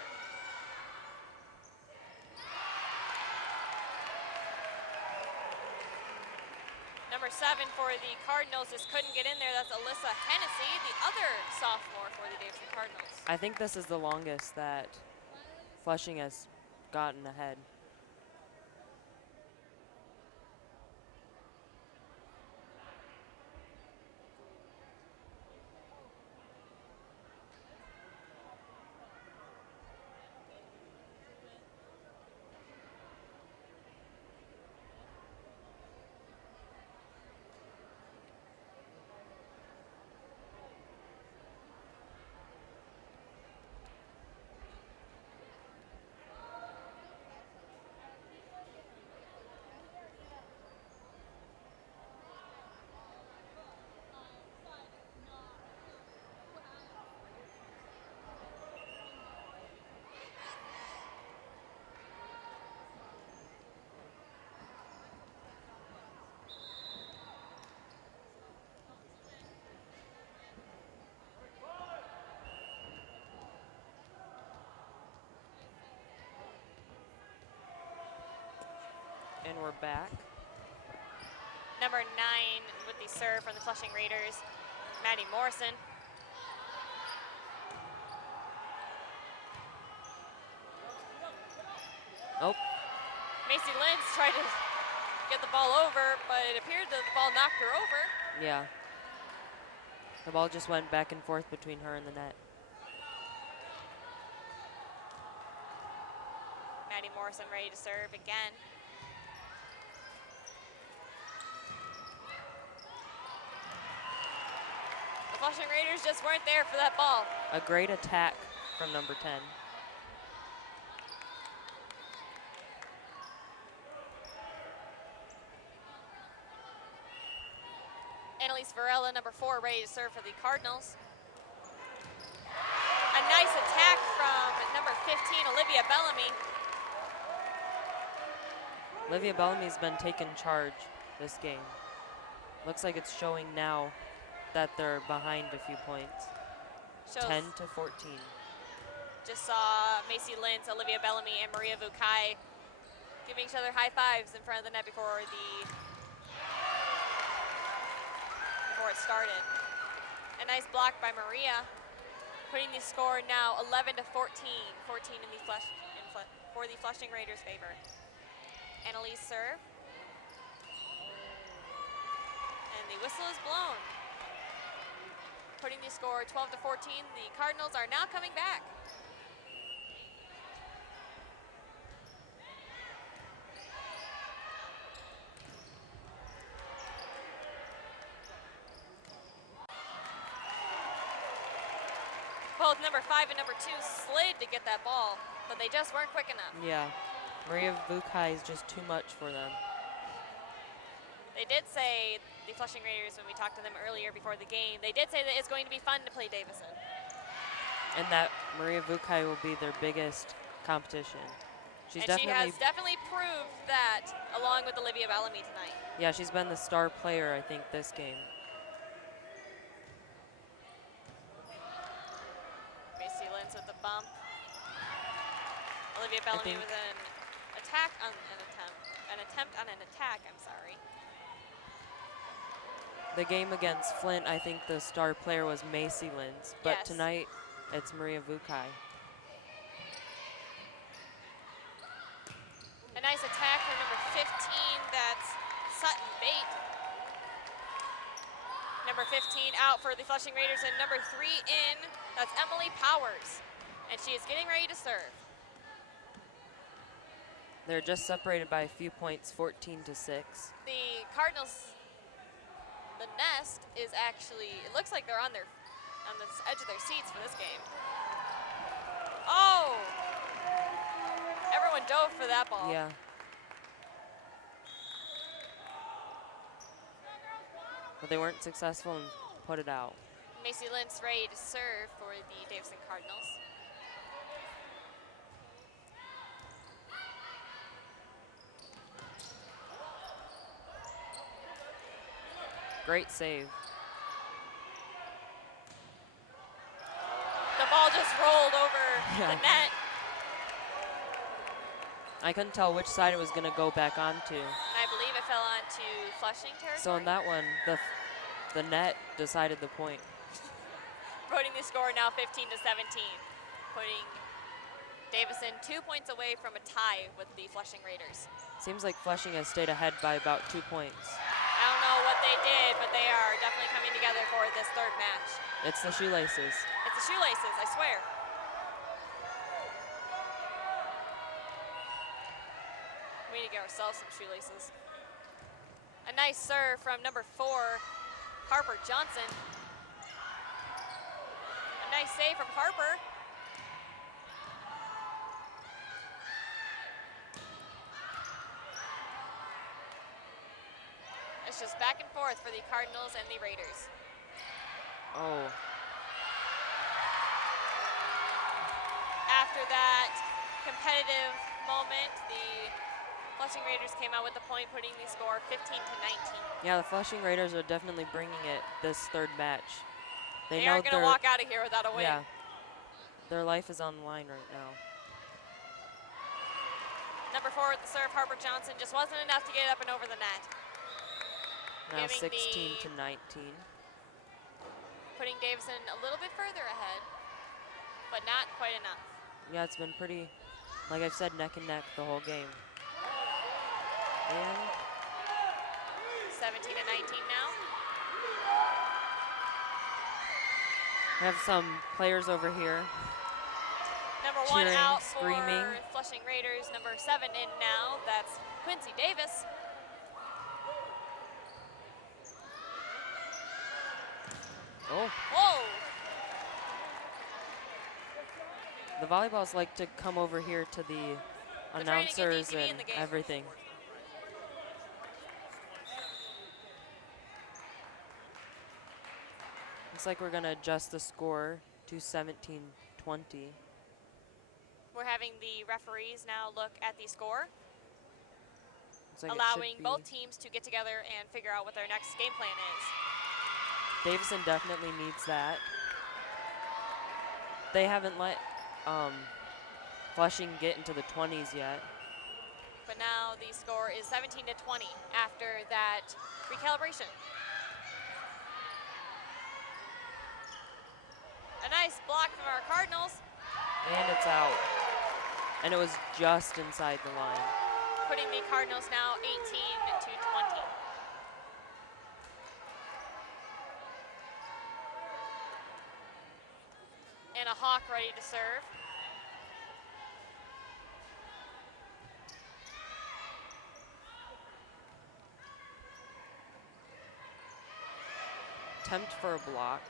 Number 7 for the Cardinals just couldn't get in there. That's Alyssa Hennessy, the other sophomore for the Davison Cardinals. I think this is the longest that Flushing has gotten ahead. And we're back. Number 9 with the serve from the Flushing Raiders, Maddie Morrison. Oh. Macy Lentz tried to get the ball over, but it appeared that the ball knocked her over. Yeah. The ball just went back and forth between her and the net. Maddie Morrison ready to serve again. The Flushing Raiders just weren't there for that ball. A great attack from number 10. Annalise Varela, number 4, ready to serve for the Cardinals. A nice attack from number 15, Olivia Bellamy. Olivia Bellamy's been taking charge this game. Looks like it's showing now that they're behind a few points. Shows 10 to 14. just saw Macy Lentz, Olivia Bellamy, and Maria Vukai giving each other high fives in front of the net before it started. A nice block by Maria, putting the score now 11 to 14. 14 in the for the Flushing Raiders' favor. Annalise serve. And the whistle is blown. Putting the score 12 to 14. The Cardinals are now coming back. Both number 5 and number 2 slid to get that ball, but they just weren't quick enough. Yeah, Maria Vukai is just too much for them. They did say, the Flushing Raiders, when we talked to them earlier before the game, they did say that it's going to be fun to play Davison. And that Maria Vukai will be their biggest competition. She has definitely proved that, along with Olivia Bellamy tonight. Yeah, she's been the star player, I think, this game. Macy Lentz with the bump. Olivia Bellamy with an attempt on an attack, I'm sorry. The game against Flint, I think the star player was Macy Lentz, but yes. Tonight it's Maria Vukai. nice attack from number 15, that's Sutton Bate. Number 15 out for the Flushing Raiders, and number 3 in, that's Emily Powers. And she is getting ready to serve. They're just separated by a few points, 14-6. The Cardinals, the nest is actually, it looks like they're on the edge of their seats for this game. Oh! Everyone dove for that ball. Yeah. But they weren't successful and put it out. Macy Lentz ready to serve for the Davison Cardinals. Great save. The ball just rolled over the net. I couldn't tell which side it was going to go back onto. I believe it fell onto Flushing territory. So in that one, the net decided the point. Putting the score now 15-17, putting Davison 2 points away from a tie with the Flushing Raiders. Seems like Flushing has stayed ahead by about 2 points. I don't know what they did, but they are definitely coming together for this third match. It's the shoelaces. It's the shoelaces, I swear. We need to get ourselves some shoelaces. A nice serve from number 4, Harper Johnson. A nice save from Harper. It's just back and forth for the Cardinals and the Raiders. Oh. After that competitive moment, the Flushing Raiders came out with the point, putting the score 15-19. Yeah, the Flushing Raiders are definitely bringing it this third match. They know aren't going to walk out of here without a win. Yeah. Their life is on the line right now. Number 4 at the serve, Harper Johnson, just wasn't enough to get up and over the net. Now Giving 16-19. Putting Davison a little bit further ahead, but not quite enough. Yeah, it's been pretty, like I've said, neck and neck the whole game. And 17-19 now. we have some players over here. Number 1 cheering, out screaming. for Flushing Raiders. Number 7 in now. That's Quincy Davis. Oh. Whoa! The volleyballs like to come over here to the They're trying to get announcers DTV in and the game. everything. Looks like we're going to adjust the score to 17-20. We're having the referees now look at the score, Looks like it should allowing be- both teams to get together and figure out what their next game plan is. Davison definitely needs that. They haven't let Flushing get into the 20s yet. But now the score is 17-20 after that recalibration. A nice block from our Cardinals, And it's out. And it was just inside the line. putting the Cardinals now 18-20. And a Hawk ready to serve. Attempt for a block.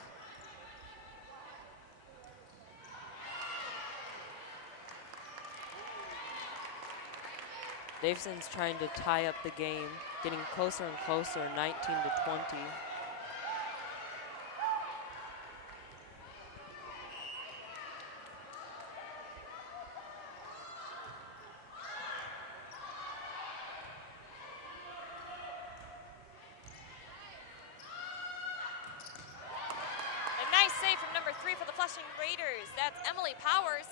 Davison's trying to tie up the game, getting closer and closer, 19-20. A nice save from number 3 for the Flushing Raiders. That's Emily Powers.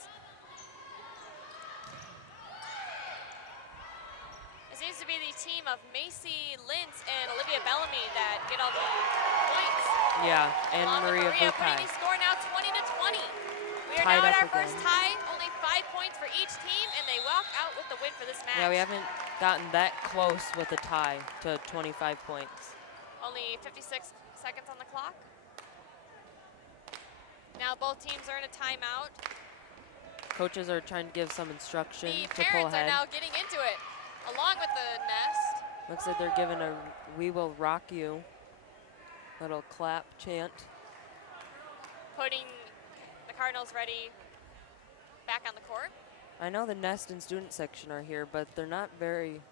It seems to be the team of Macy Lintz and Olivia Bellamy that get all the points. Yeah, and Along with Maria putting Bukai. the score now 20-20. We are Tied now at up our first again. tie, only 5 points for each team, and they walk out with the win for this match. Yeah, we haven't gotten that close with a tie to 25 points. Only 56 seconds on the clock. Now both teams are in a timeout. Coaches are trying to give some instruction The to pull parents ahead. are now getting into it, along with the nest. Looks like they're giving a "We Will Rock You" little clap chant. Putting the Cardinals ready back on the court. I know the nest and student section are here, but they're not very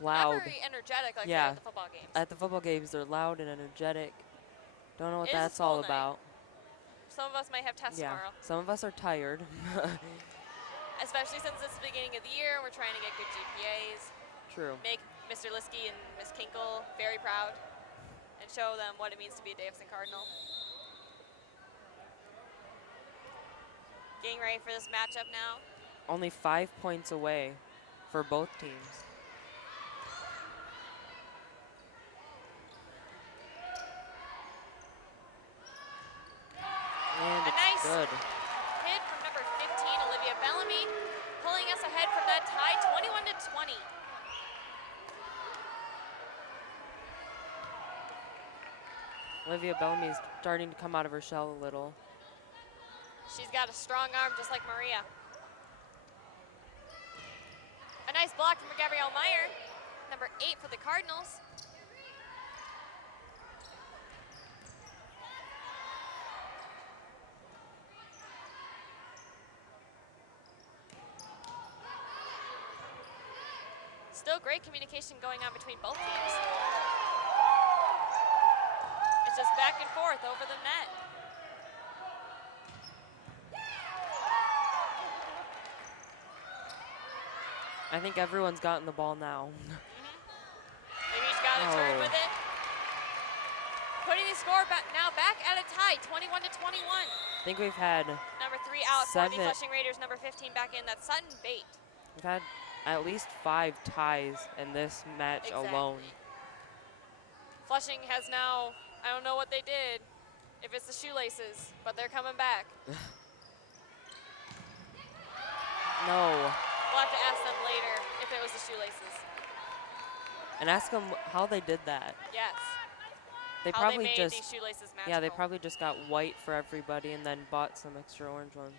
Not loud. very energetic like Yeah. at the football games. At the football games, they're loud and energetic. Don't know what It is a that's all school night. about. Some of us might have tests Yeah, tomorrow, some of us are tired. especially since it's the beginning of the year. We're trying to get good GPAs, True. make Mr. Liskey and Miss Kinkle very proud, and show them what it means to be a Davison Cardinal. Getting ready for this matchup now. Only 5 points away for both teams. And A it's nice good. hit from number 15, Olivia Bellamy, pulling us ahead from that tie, 21-20. Olivia Bellamy is starting to come out of her shell a little. She's got a strong arm just like Maria. A nice block from Gabrielle Meyer, number 8 for the Cardinals. Still great communication going on between both teams. It's just back and forth over the net. I think everyone's gotten the ball now. Maybe he's got a turn Oh. with it. Putting the score now back at a tie, 21-21. I think we've had Number 3 out for the 7. Flushing Raiders, number 15 back in. That's Sutton Bate. We've had at least 5 ties in this match alone. Flushing has now, I don't know what they did, if it's the shoelaces, but they're coming back. No. We'll have to ask them later if it was the shoelaces. And ask them how they did that. Yes. They How probably they made just these shoelaces magical. Yeah, they probably just got white for everybody and then bought some extra orange ones.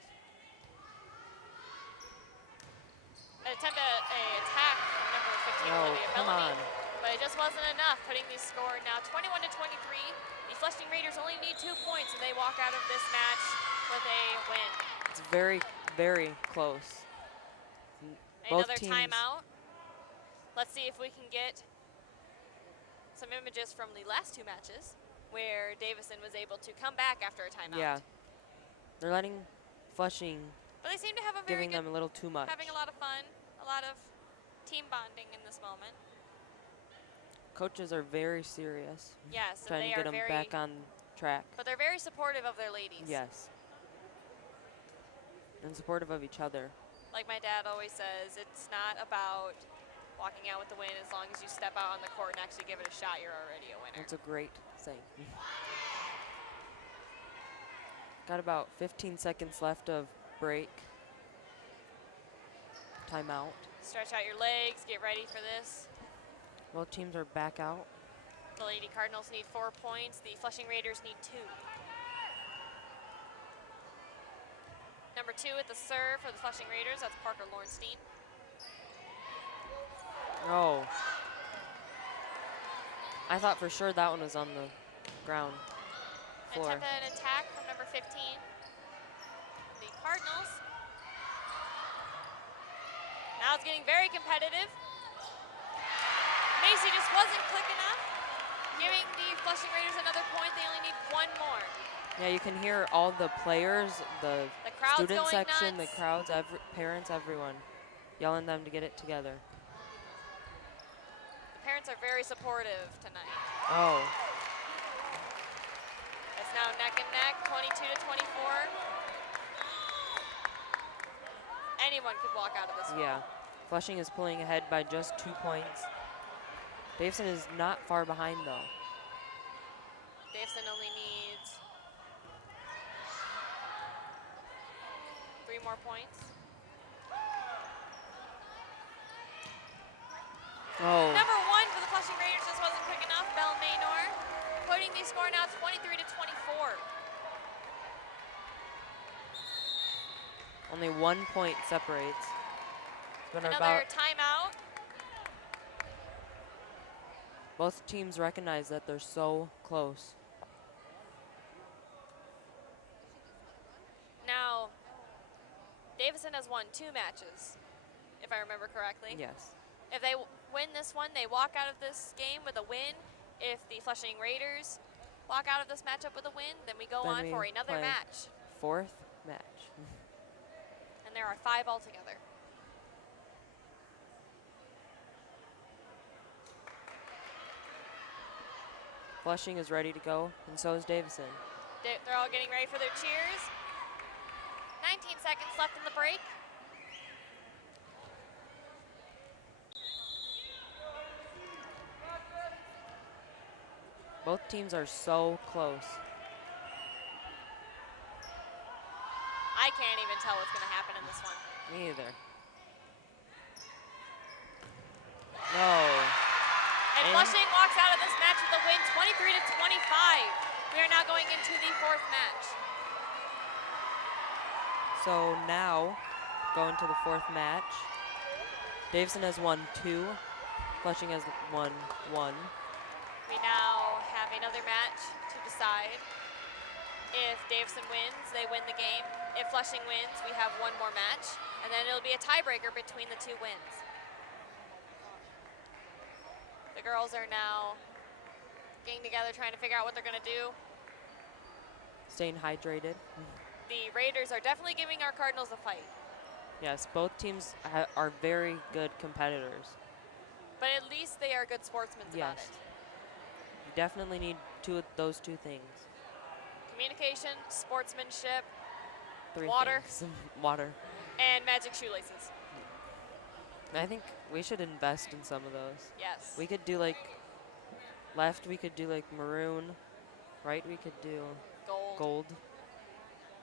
An attempt at an attack from number 15, No, Olivia come Bellamy. on. But it just wasn't enough, putting the score now 21-23. The Flushing Raiders only need 2 points, and they walk out of this match with a win. It's very, very close. Both Another teams. timeout. Let's see if we can get some images from the last 2 matches where Davison was able to come back after a timeout. Yeah. They're letting Flushing, But they seem to have a very giving them a little too much. having a lot of fun, a lot of team bonding in this moment. Coaches are very serious. Yes, and Trying they to get are them very, back on track. but they're very supportive of their ladies. Yes. And supportive of each other. Like my dad always says, it's not about walking out with the win. As long as you step out on the court and actually give it a shot, you're already a winner. It's a great thing. Got about 15 seconds left of break. Timeout. Stretch out your legs, get ready for this. Both teams are back out. The Lady Cardinals need 4 points. The Flushing Raiders need 2. Number 2 at the serve for the Flushing Raiders. That's Parker Lornstein. Oh. I thought for sure that one was on the ground floor. Attempt at an attack from number 15. The Cardinals. Now it's getting very competitive. Macy just wasn't quick enough, giving the Flushing Raiders another point. They only need 1 more. Yeah, you can hear all the players, the crowd's student going section, nuts. the crowds, parents, everyone yelling them to get it together. The parents are very supportive tonight. Oh. It's now neck and neck, 22-24. Anyone could walk out of this one. Yeah. Flushing is pulling ahead by just 2 points. Davison is not far behind, though. Davison only needs 3 more points. score now 23 to 24. Only 1 point separates. It's been Another about timeout. both teams recognize that they're so close. Now, Davison has won 2 matches, if I remember correctly. Yes. If they win this one, they walk out of this game with a win. If the Flushing Raiders walk out of this matchup with a win, then we go Then on we for another play match. 4th match. And there are 5 altogether. Flushing is ready to go, and so is Davison. They're all getting ready for their cheers. 19 seconds left in the break. Both teams are so close. I can't even tell what's going to happen in this one. Me either. No. And Flushing walks out of this match with a win, 23 to 25. We are now going into the 4th match. So now, going to the 4th match. Davison has won 2. Flushing has won 1. We now have another match to decide. If Davison wins, they win the game. If Flushing wins, we have one more match. And then it'll be a tiebreaker between the 2 wins. The girls are now getting together, trying to figure out what they're going to do. Staying hydrated. The Raiders are definitely giving our Cardinals a fight. Yes, both teams are very good competitors. But at least they are good sportsmen about Yes. it. You definitely need those two things. Communication, sportsmanship, 3 Water. things. Water. and magic shoelaces. I think we should invest in some of those. Yes. We could do like left, we could do like maroon. Right, we could do Gold. gold.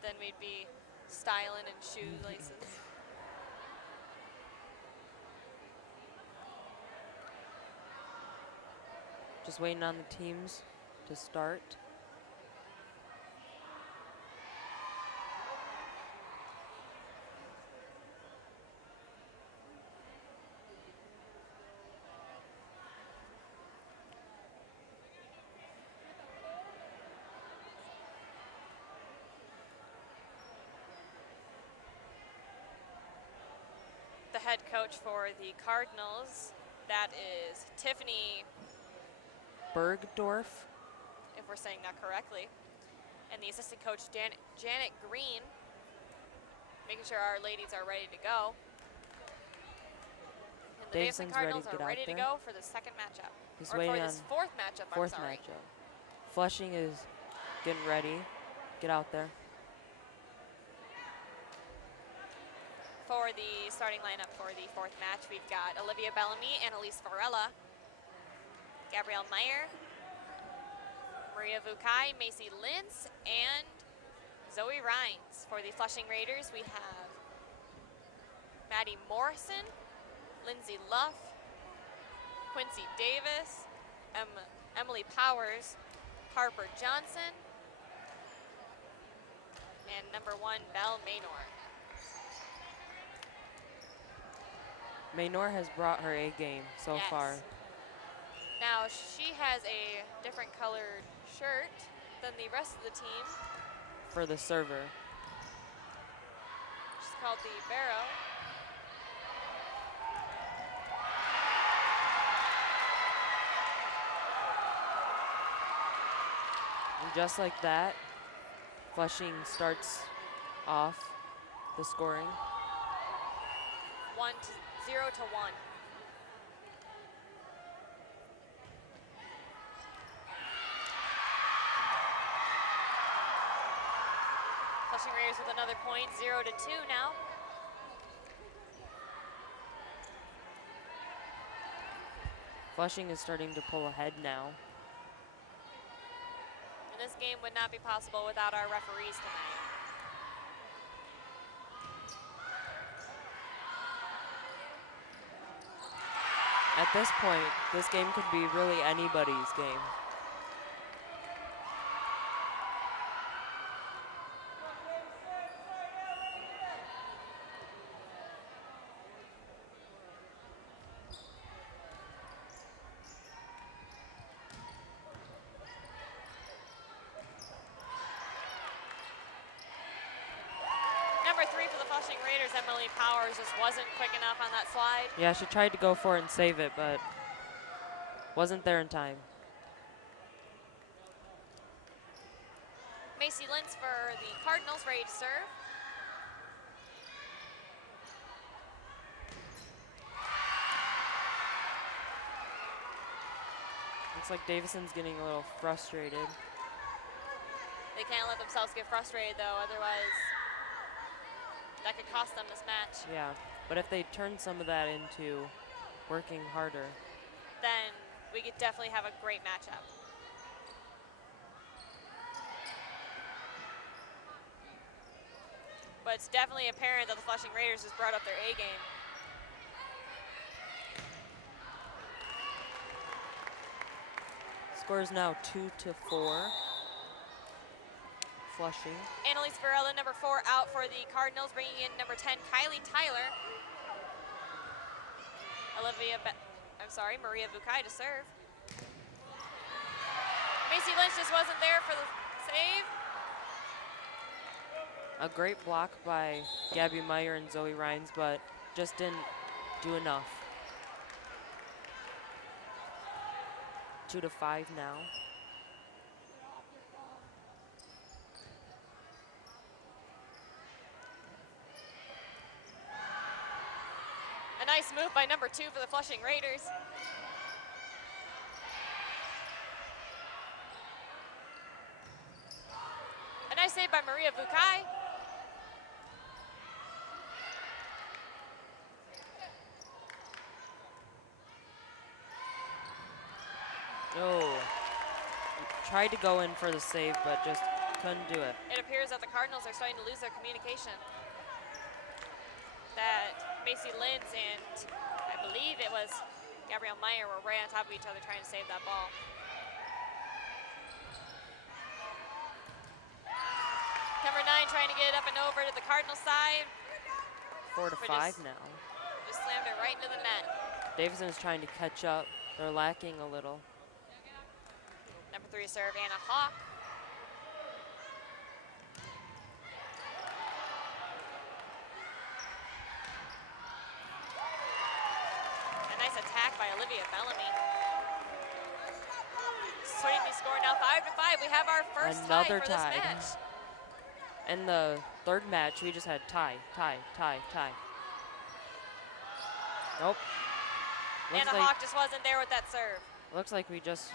Then we'd be styling and shoelaces. Just waiting on the teams to start. The head coach for the Cardinals, that is Tiffany, Bergdorf. if we're saying that correctly. And the assistant coach, Janet Green, making sure our ladies are ready to go. And the Davison Davison's Cardinals ready to are get ready out to there. go for the second matchup. He's or waiting for on this 4th matchup, I'm 4th sorry. matchup. Flushing is getting ready. Get out there. For the starting lineup for the 4th match, we've got Olivia Bellamy, Annalise Varela, Gabrielle Meyer, Maria Vukai, Macy Lintz, and Zoe Rhines. For the Flushing Raiders, we have Maddie Morrison, Lindsay Luff, Quincy Davis, Emily Powers, Harper Johnson, and number 1, Belle Maynor. Maynor has brought her A game so Yes. far. Now, she has a different colored shirt than the rest of the team. For the server. She's called the Barrow. And just like that, Flushing starts off the scoring. 0 to 1. Flushing Raiders with another point, 0 to 2 now. Flushing is starting to pull ahead now. And this game would not be possible without our referees tonight. At this point, this game could be really anybody's game. number 3 for the Flushing Raiders, Emily Powers, just wasn't quick enough on that slide. Yeah, she tried to go for it and save it, but wasn't there in time. Macy Lentz for the Cardinals, ready to serve. Looks like Davison's getting a little frustrated. They can't let themselves get frustrated, though, otherwise that could cost them this match. Yeah, but if they turn some of that into working harder, then we could definitely have a great matchup. But it's definitely apparent that the Flushing Raiders just brought up their A game. score is now 2-4. Flushing. Annalise Varela, number 4, out for the Cardinals, bringing in number 10, Kylie Tyler. Maria Bukai to serve. Macy Lynch just wasn't there for the save. A great block by Gabby Meyer and Zoe Rhines, but just didn't do enough. 2-5 now. A nice move by number 2 for the Flushing Raiders. A nice save by Maria Bukai. Oh, tried to go in for the save, but just couldn't do it. It appears that the Cardinals are starting to lose their communication. That Macy Lintz and I believe it was Gabrielle Meyer were right on top of each other trying to save that ball. Number 9 trying to get it up and over to the Cardinal side. 4-5 now. Just slammed it right into the net. Davison is trying to catch up. They're lacking a little. Number 3 serve, Anna Hawk. A nice attack by Olivia Bellamy. Putting the score now 5-5. We have our first Another tie for tie. this match. In the third match, we just had tie. Nope. Anna Hawk just wasn't there with that serve. Looks like we just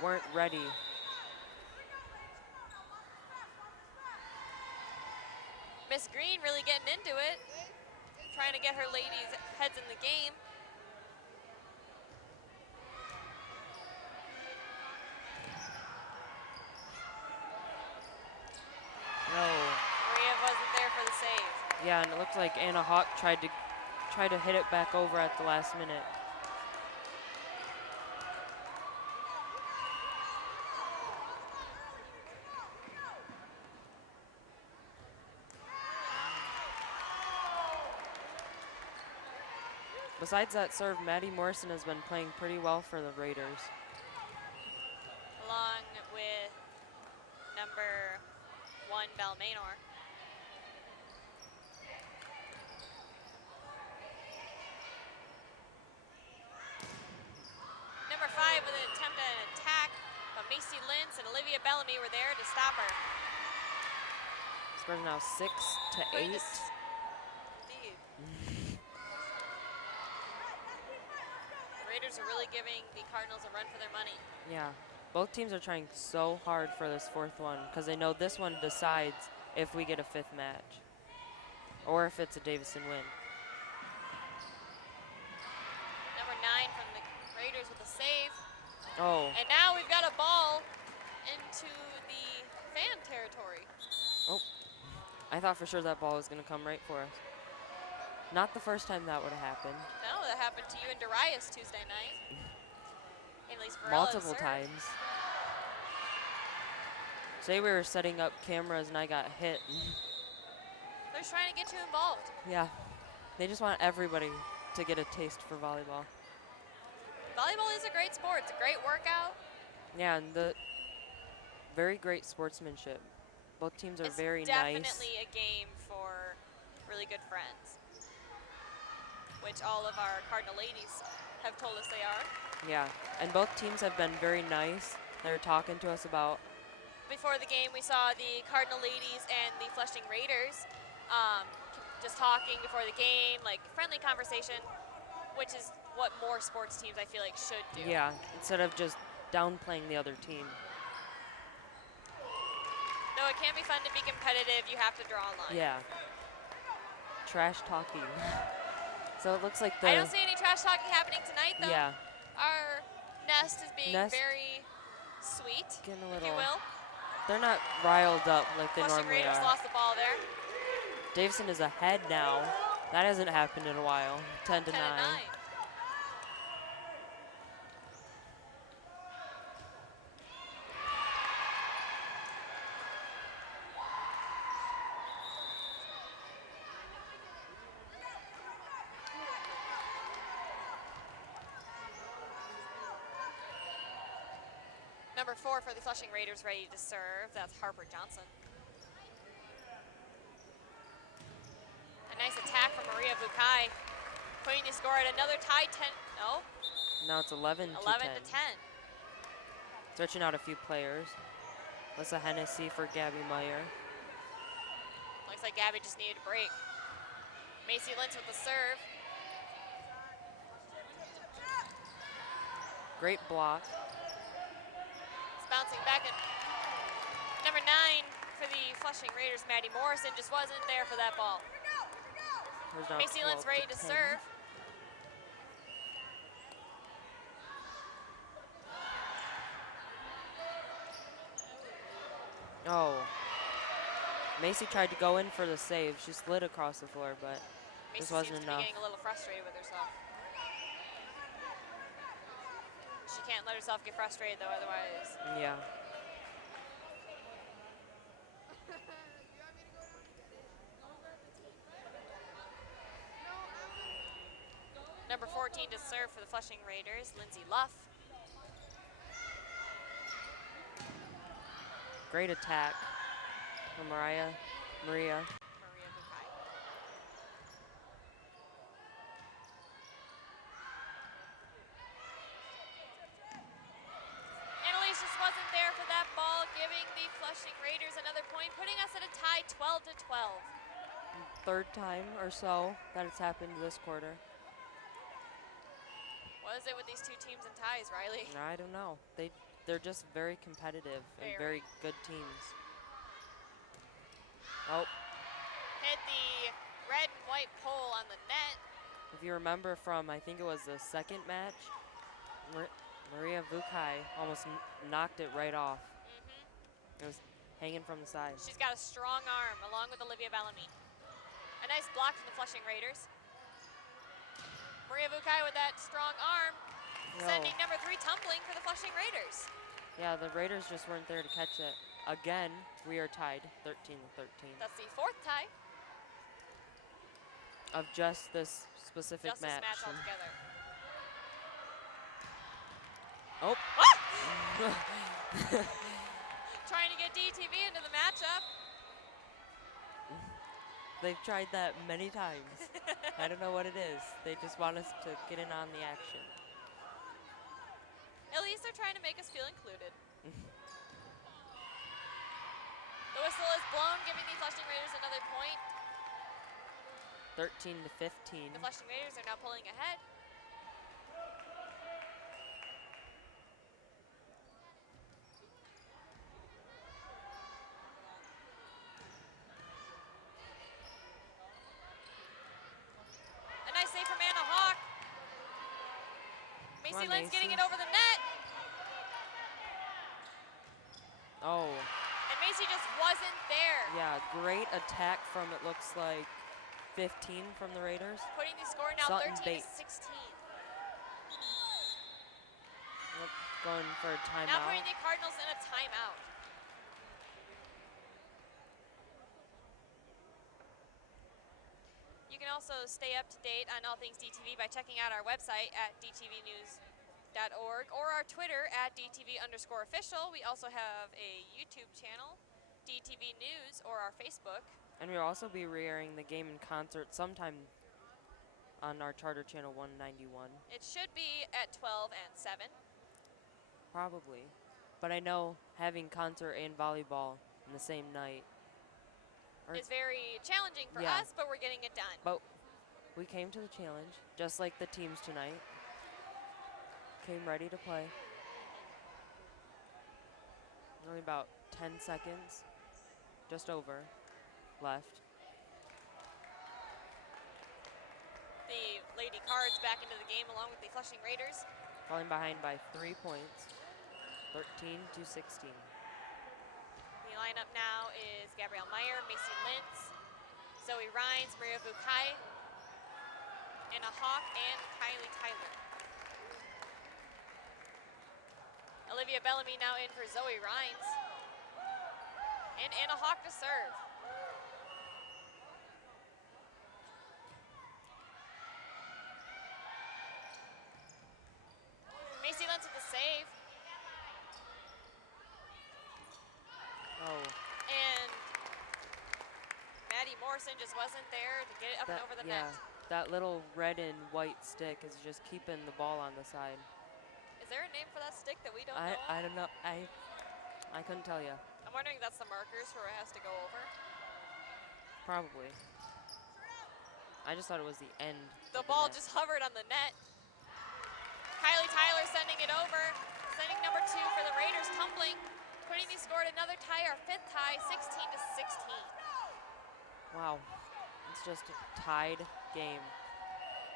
weren't ready. Miss Green really getting into it, trying to get her ladies' heads in the game. No. Maria wasn't there for the save. Yeah, and it looks like Anna Hawk tried to hit it back over at the last minute. Besides that serve, Maddie Morrison has been playing pretty well for the Raiders. Along with number 1, Belle Maynor. Number 5 with an attempt at an attack, but Macy Lintz and Olivia Bellamy were there to stop her. Score is now 6-8. Indeed. Raiders are really giving the Cardinals a run for their money. Yeah, both teams are trying so hard for this fourth one because they know this one decides if we get a 5th match or if it's a Davison win. Number 9 from the Raiders with a save. Oh. And now we've got a ball into the fan territory. Oh, I thought for sure that ball was going to come right for us. Not the first time that would have happened. No, that happened to you in Darius Tuesday night. Annalise Varela to Multiple serve. times. Say we were setting up cameras and I got hit. They're just trying to get you involved. Yeah, they just want everybody to get a taste for volleyball. Volleyball is a great sport. It's a great workout. Yeah, and the very great sportsmanship. Both teams are It's very definitely nice. a game for really good friends, which all of our Cardinal ladies have told us they are. Yeah, and both teams have been very nice. They're talking to us about. Before the game, we saw the Cardinal ladies and the Flushing Raiders just talking before the game, like friendly conversation, which is what more sports teams I feel like should do. Yeah, instead of just downplaying the other team. Though it can be fun to be competitive, you have to draw a line. Yeah. Trash talking. So it looks like the. I don't see any trash talking happening tonight, though. Yeah. Our nest is being Nest very sweet, getting a if little. you will. They're not riled up like they Flushing normally Raiders are. lost the ball there. Davison is ahead now. That hasn't happened in a while. 10 to 9. 10-9. Number 4 for the Flushing Raiders ready to serve. That's Harper Johnson. A nice attack from Maria Bukai. Putting the score at another tie 10. No, Now it's 11 to 11 10. to 10. Switching out a few players. Alyssa Hennessy for Gabby Meyer. Looks like Gabby just needed a break. Macy Lentz with the serve. Great block. It's bouncing back. And number 9 for the Flushing Raiders, Maddie Morrison, just wasn't there for that ball. There's now Macy Lentz 12 ready to 10. serve. Oh. Macy tried to go in for the save. She slid across the floor, but Macy this wasn't seems to enough. be getting a little frustrated with herself. She can't let herself get frustrated, though, otherwise. Yeah. Number 14 to serve for the Flushing Raiders, Lindsay Luff. Great attack from Maria. Maria Bukai. Annalise just wasn't there for that ball, giving the Flushing Raiders another point, putting us at a tie 12 to 12. Third time or so that it's happened this quarter. What is it with these two teams and ties, Riley? I don't know. They're just very competitive and very good teams. Oh, Hit the red and white pole on the net. if you remember from, I think it was the second match, Maria Bukai almost knocked it right off. It was hanging from the side. She's got a strong arm, along with Olivia Bellamy. A nice block from the Flushing Raiders. Maria Bukai with that strong arm, sending number 3 tumbling for the Flushing Raiders. Yeah, the Raiders just weren't there to catch it. Again, we are tied 13 to 13 That's the 4th tie. of just this specific Just this match. match altogether. Oh. Trying to get DTV into the matchup. They've tried that many times. I don't know what it is. They just want us to get in on the action. At least they're trying to make us feel included. The whistle is blown, giving the Flushing Raiders another point. 13 to 15. The Flushing Raiders are now pulling ahead. A nice save from Anna Hawk. Macy Lentz getting Macy. it over the net. Oh, And Macy just wasn't there. yeah, great attack from, it looks like, 15 from the Raiders. Putting the score now Sutton 13 Bates. to 16. Going for a Now timeout. putting the Cardinals in a timeout. You can also stay up to date on all things DTV by checking out our website at dtvnews.org or our Twitter at DTV_official. We also have a YouTube channel, DTV News, or our Facebook. And we'll also be re-airing the game in concert sometime on our charter channel 191. It should be at 12 and 7. Probably. But I know having concert and volleyball in the same night. Is very challenging for Yeah. us, but we're getting it done. But we came to the challenge, just like the teams tonight. Came ready to play. Only about 10 seconds, just over, left. The Lady Cards back into the game along with the Flushing Raiders. Falling behind by 3 points, 13-16. The lineup now is Gabrielle Meyer, Macy Lintz, Zoe Rhines, Maria Bukai, Anna Hawk, and Kylie Tyler. Olivia Bellamy now in for Zoe Rhines. And Anna Hawk to serve. Macy Lentz with the save. Oh, And Maddie Morrison just wasn't there to get it up and over the net. That little red and white stick is just keeping the ball on the side. Is there a name for that stick that we don't know? I don't know. I couldn't tell you. I'm wondering if that's the markers where it has to go over. Probably. I just thought it was the end. The of ball net. just hovered on the net. Kylie Tyler sending it over. Sending number 2 for the Raiders, tumbling. Putting the score at another tie, our 5th tie, 16-16. Wow. It's just a tied game.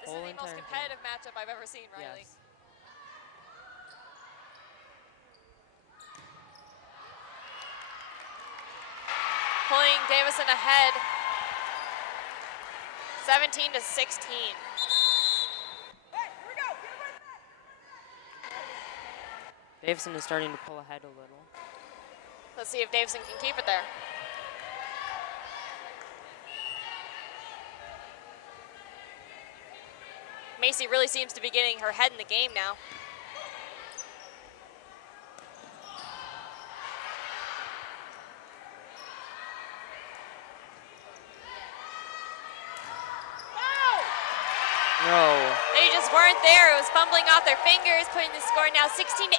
This is the most competitive matchup I've ever seen, Riley. Yes. Pulling Davison ahead, 17-16. Davison is starting to pull ahead a little. Let's see if Davison can keep it there. Macy really seems to be getting her head in the game now. No. They just weren't there. It was fumbling off their fingers, putting the score now 16-18.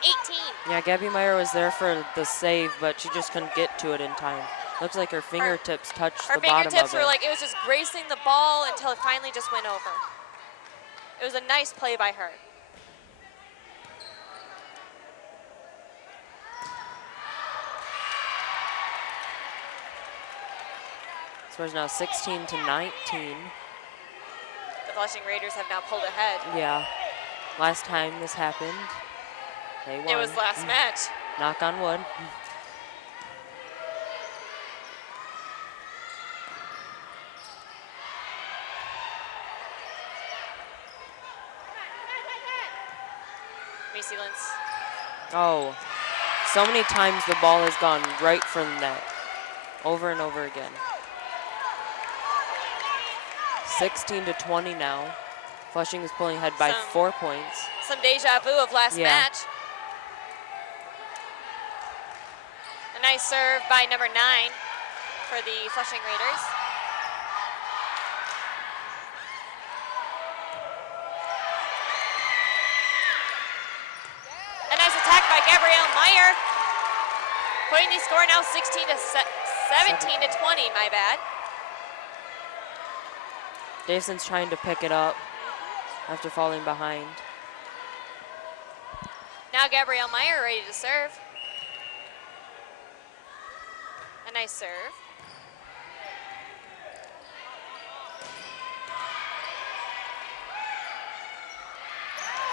Yeah, Gabby Meyer was there for the save, but she just couldn't get to it in time. Looks like her fingertips touched the bottom of it. Her fingertips were like, it was just gracing the ball until it finally just went over. It was a nice play by her. Score's now 16-19. The Flushing Raiders have now pulled ahead. Yeah. Last time this happened, they won. It was last match. Knock on wood. Macy Lentz. Oh, so many times the ball has gone right for the net, over and over again. 16-20 now. Flushing is pulling ahead by 4 points. Some deja vu of last match. A nice serve by number 9 for the Flushing Raiders. A nice attack by Gabrielle Meyer. Putting the score now 17-20, my bad. Davison's trying to pick it up after falling behind. Now Gabrielle Meyer ready to serve. A nice serve.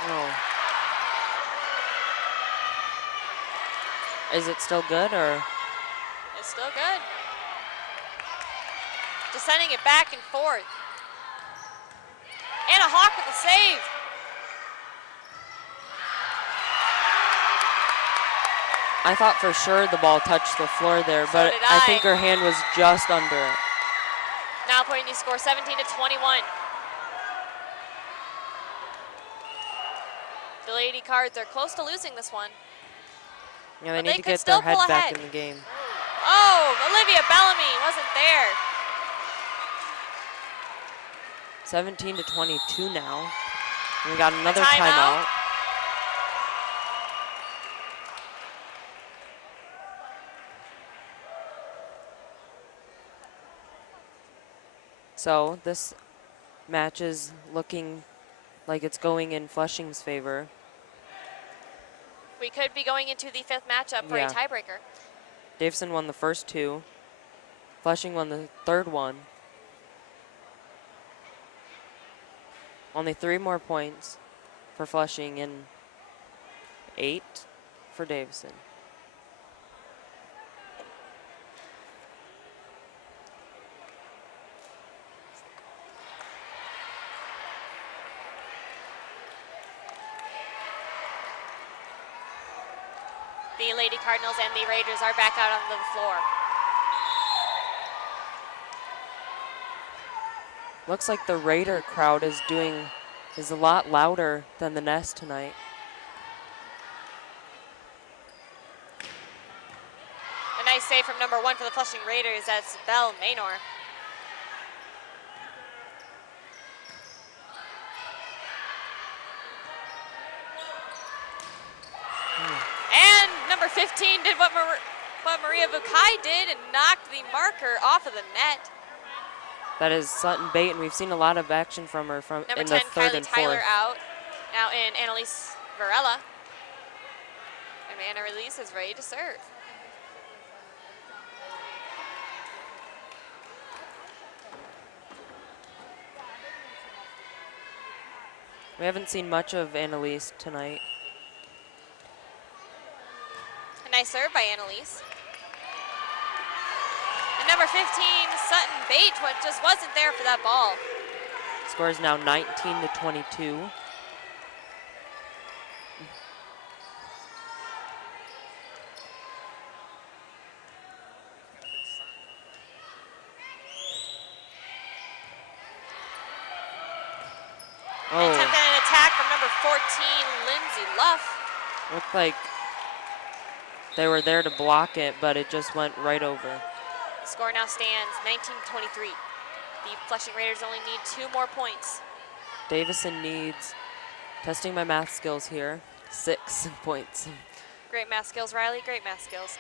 Oh. Is it still good or? It's still good. Just sending it back and forth. Anna Hawk with the save. I thought for sure the ball touched the floor there, but did I I. think her hand was just under it. Now putting the score 17-21. The Lady Cards are close to losing this one. Yeah, they But need they to could get still their head pull back ahead. in the game. Oh, Olivia Bellamy wasn't there. 17 to 22 now. And we got another timeout. timeout. So this match is looking like it's going in Flushing's favor. We could be going into the 5th matchup for a tiebreaker. Davison won the first 2. Flushing won the 3rd one. Only 3 more points for Flushing and 8 for Davison. The Lady Cardinals and the Raiders are back out on the floor. Looks like the Raider crowd is a lot louder than the Nest tonight. A nice save from number 1 for the Flushing Raiders. That's Belle Maynor. And number 15 did what Maria Bukai did and knocked the marker off of the net. That is Sutton Bate, and we've seen a lot of action from her Number in 10, the 3rd Kylie and 4th. Tyler out. Now in Annalise Varela. And Annalise is ready to serve. We haven't seen much of Annalise tonight. A nice serve by Annalise. And number 15, Sutton Bate, just wasn't there for that ball. Score is now 19 to 22. Attempted an attack from number 14, Lindsay Luff. Looked like they were there to block it, but it just went right over. The score now stands 19-23. The Flushing Raiders only need 2 more points. Davison needs, testing my math skills here, 6 points. Great math skills, Riley, great math skills.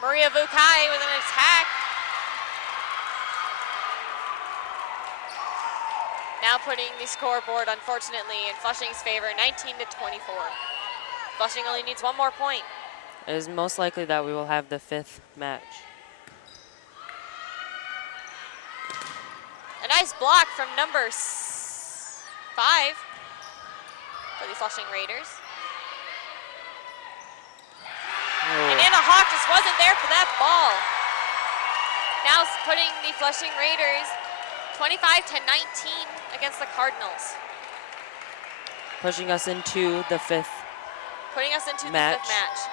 Maria Bukai with an attack. Now putting the scoreboard, unfortunately, in Flushing's favor, 19 to 24. Flushing only needs 1 more point. It is most likely that we will have the 5th match. A nice block from number 5 for the Flushing Raiders. And Anna Hawk just wasn't there for that ball. Now putting the Flushing Raiders 25 to 19 against the Cardinals. Pushing us into the 5th Putting us into match. The 5th match.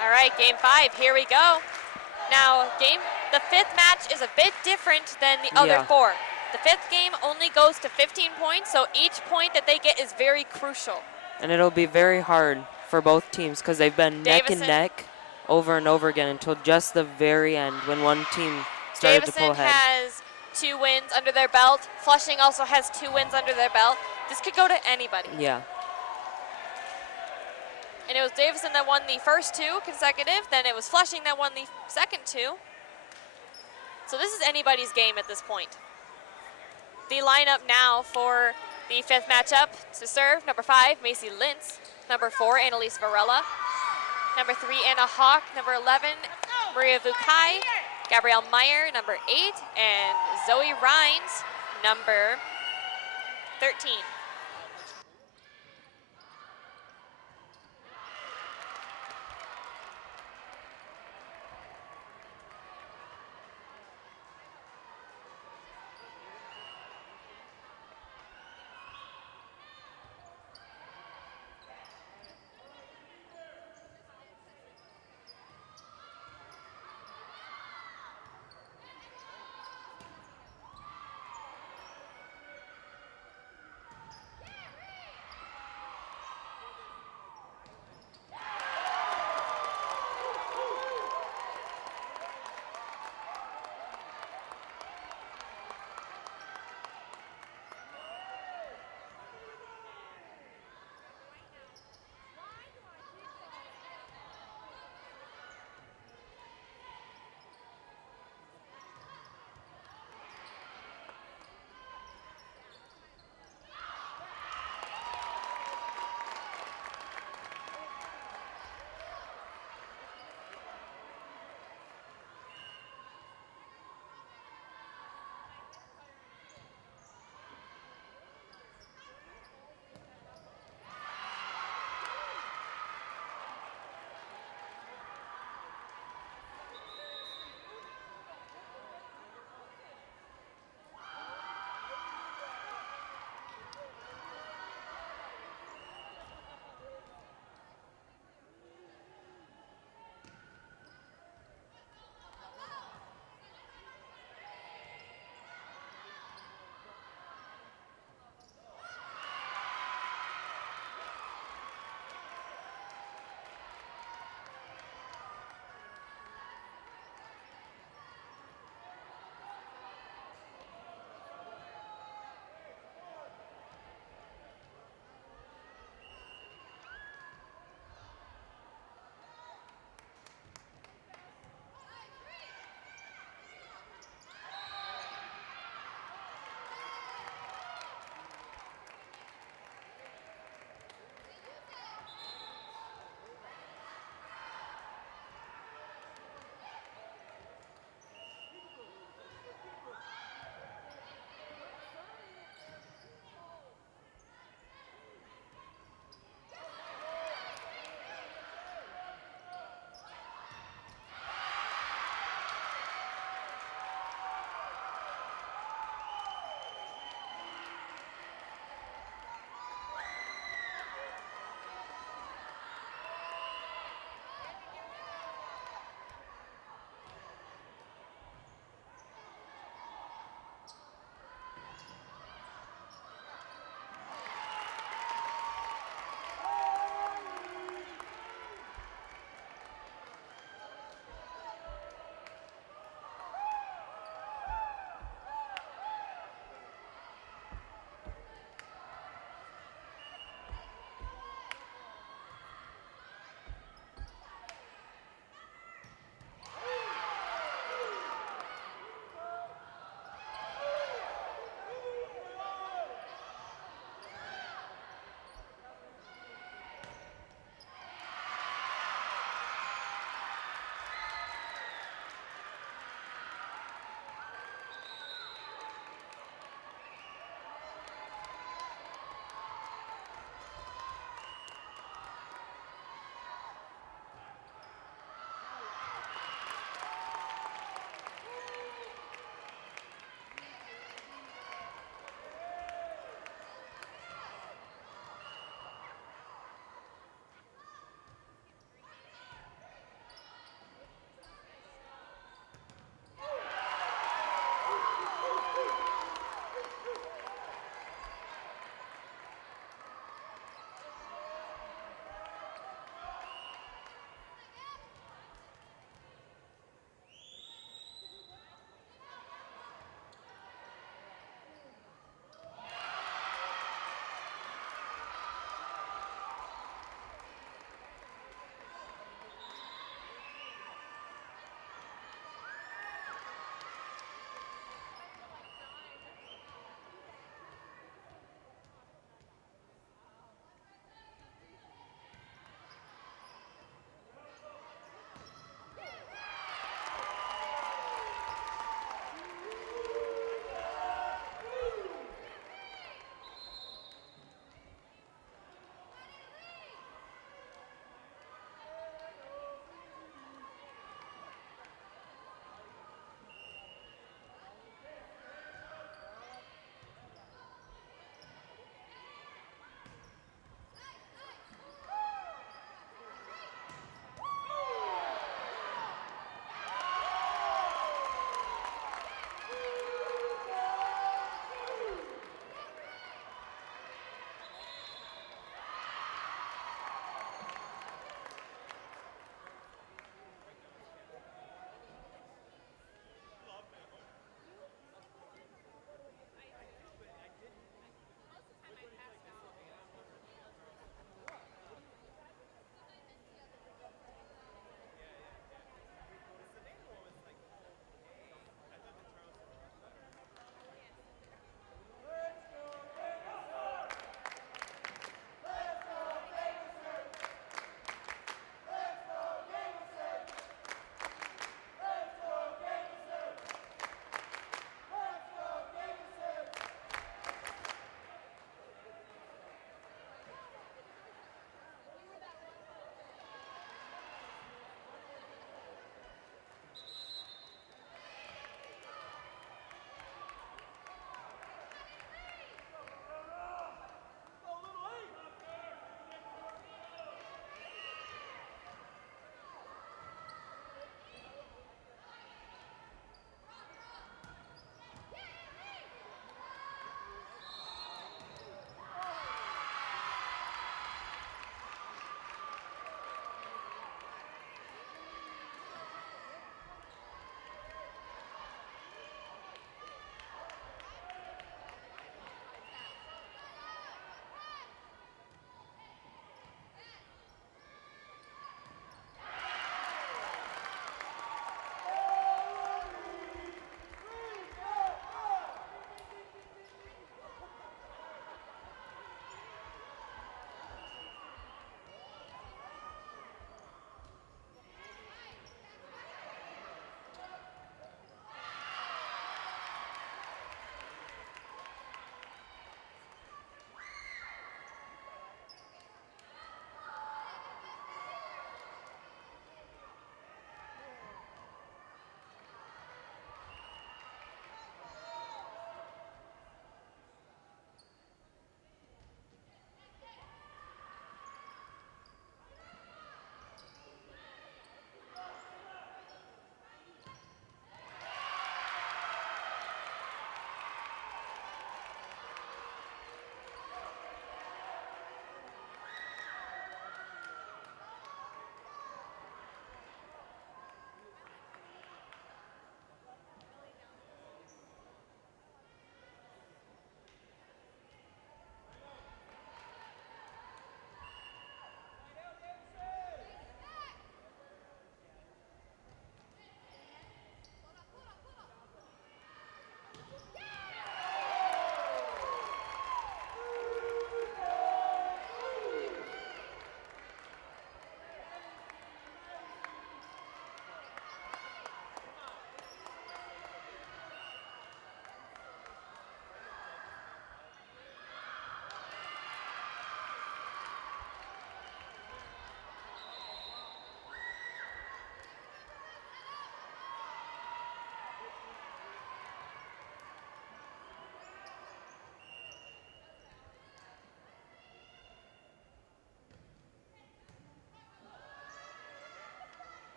All right, game 5, here we go. Now, game the fifth match is a bit different than the other four. The fifth game only goes to 15 points, so each point that they get is very crucial. And it'll be very hard for both teams because they've been neck and neck over and over again until just the very end when one team started to pull Davison ahead. has 2 wins under their belt. Flushing also has 2 wins under their belt. This could go to anybody. Yeah. And it was Davison that won the first 2 consecutive. Then it was Flushing that won the second 2. So this is anybody's game at this point. The lineup now for the fifth matchup to serve: number 5, Macy Lintz; number 4, Annalise Varela; number 3, Anna Hawk; number 11, Maria Vukai; Gabrielle Meyer, number 8, and Zoe Rhines, number 13.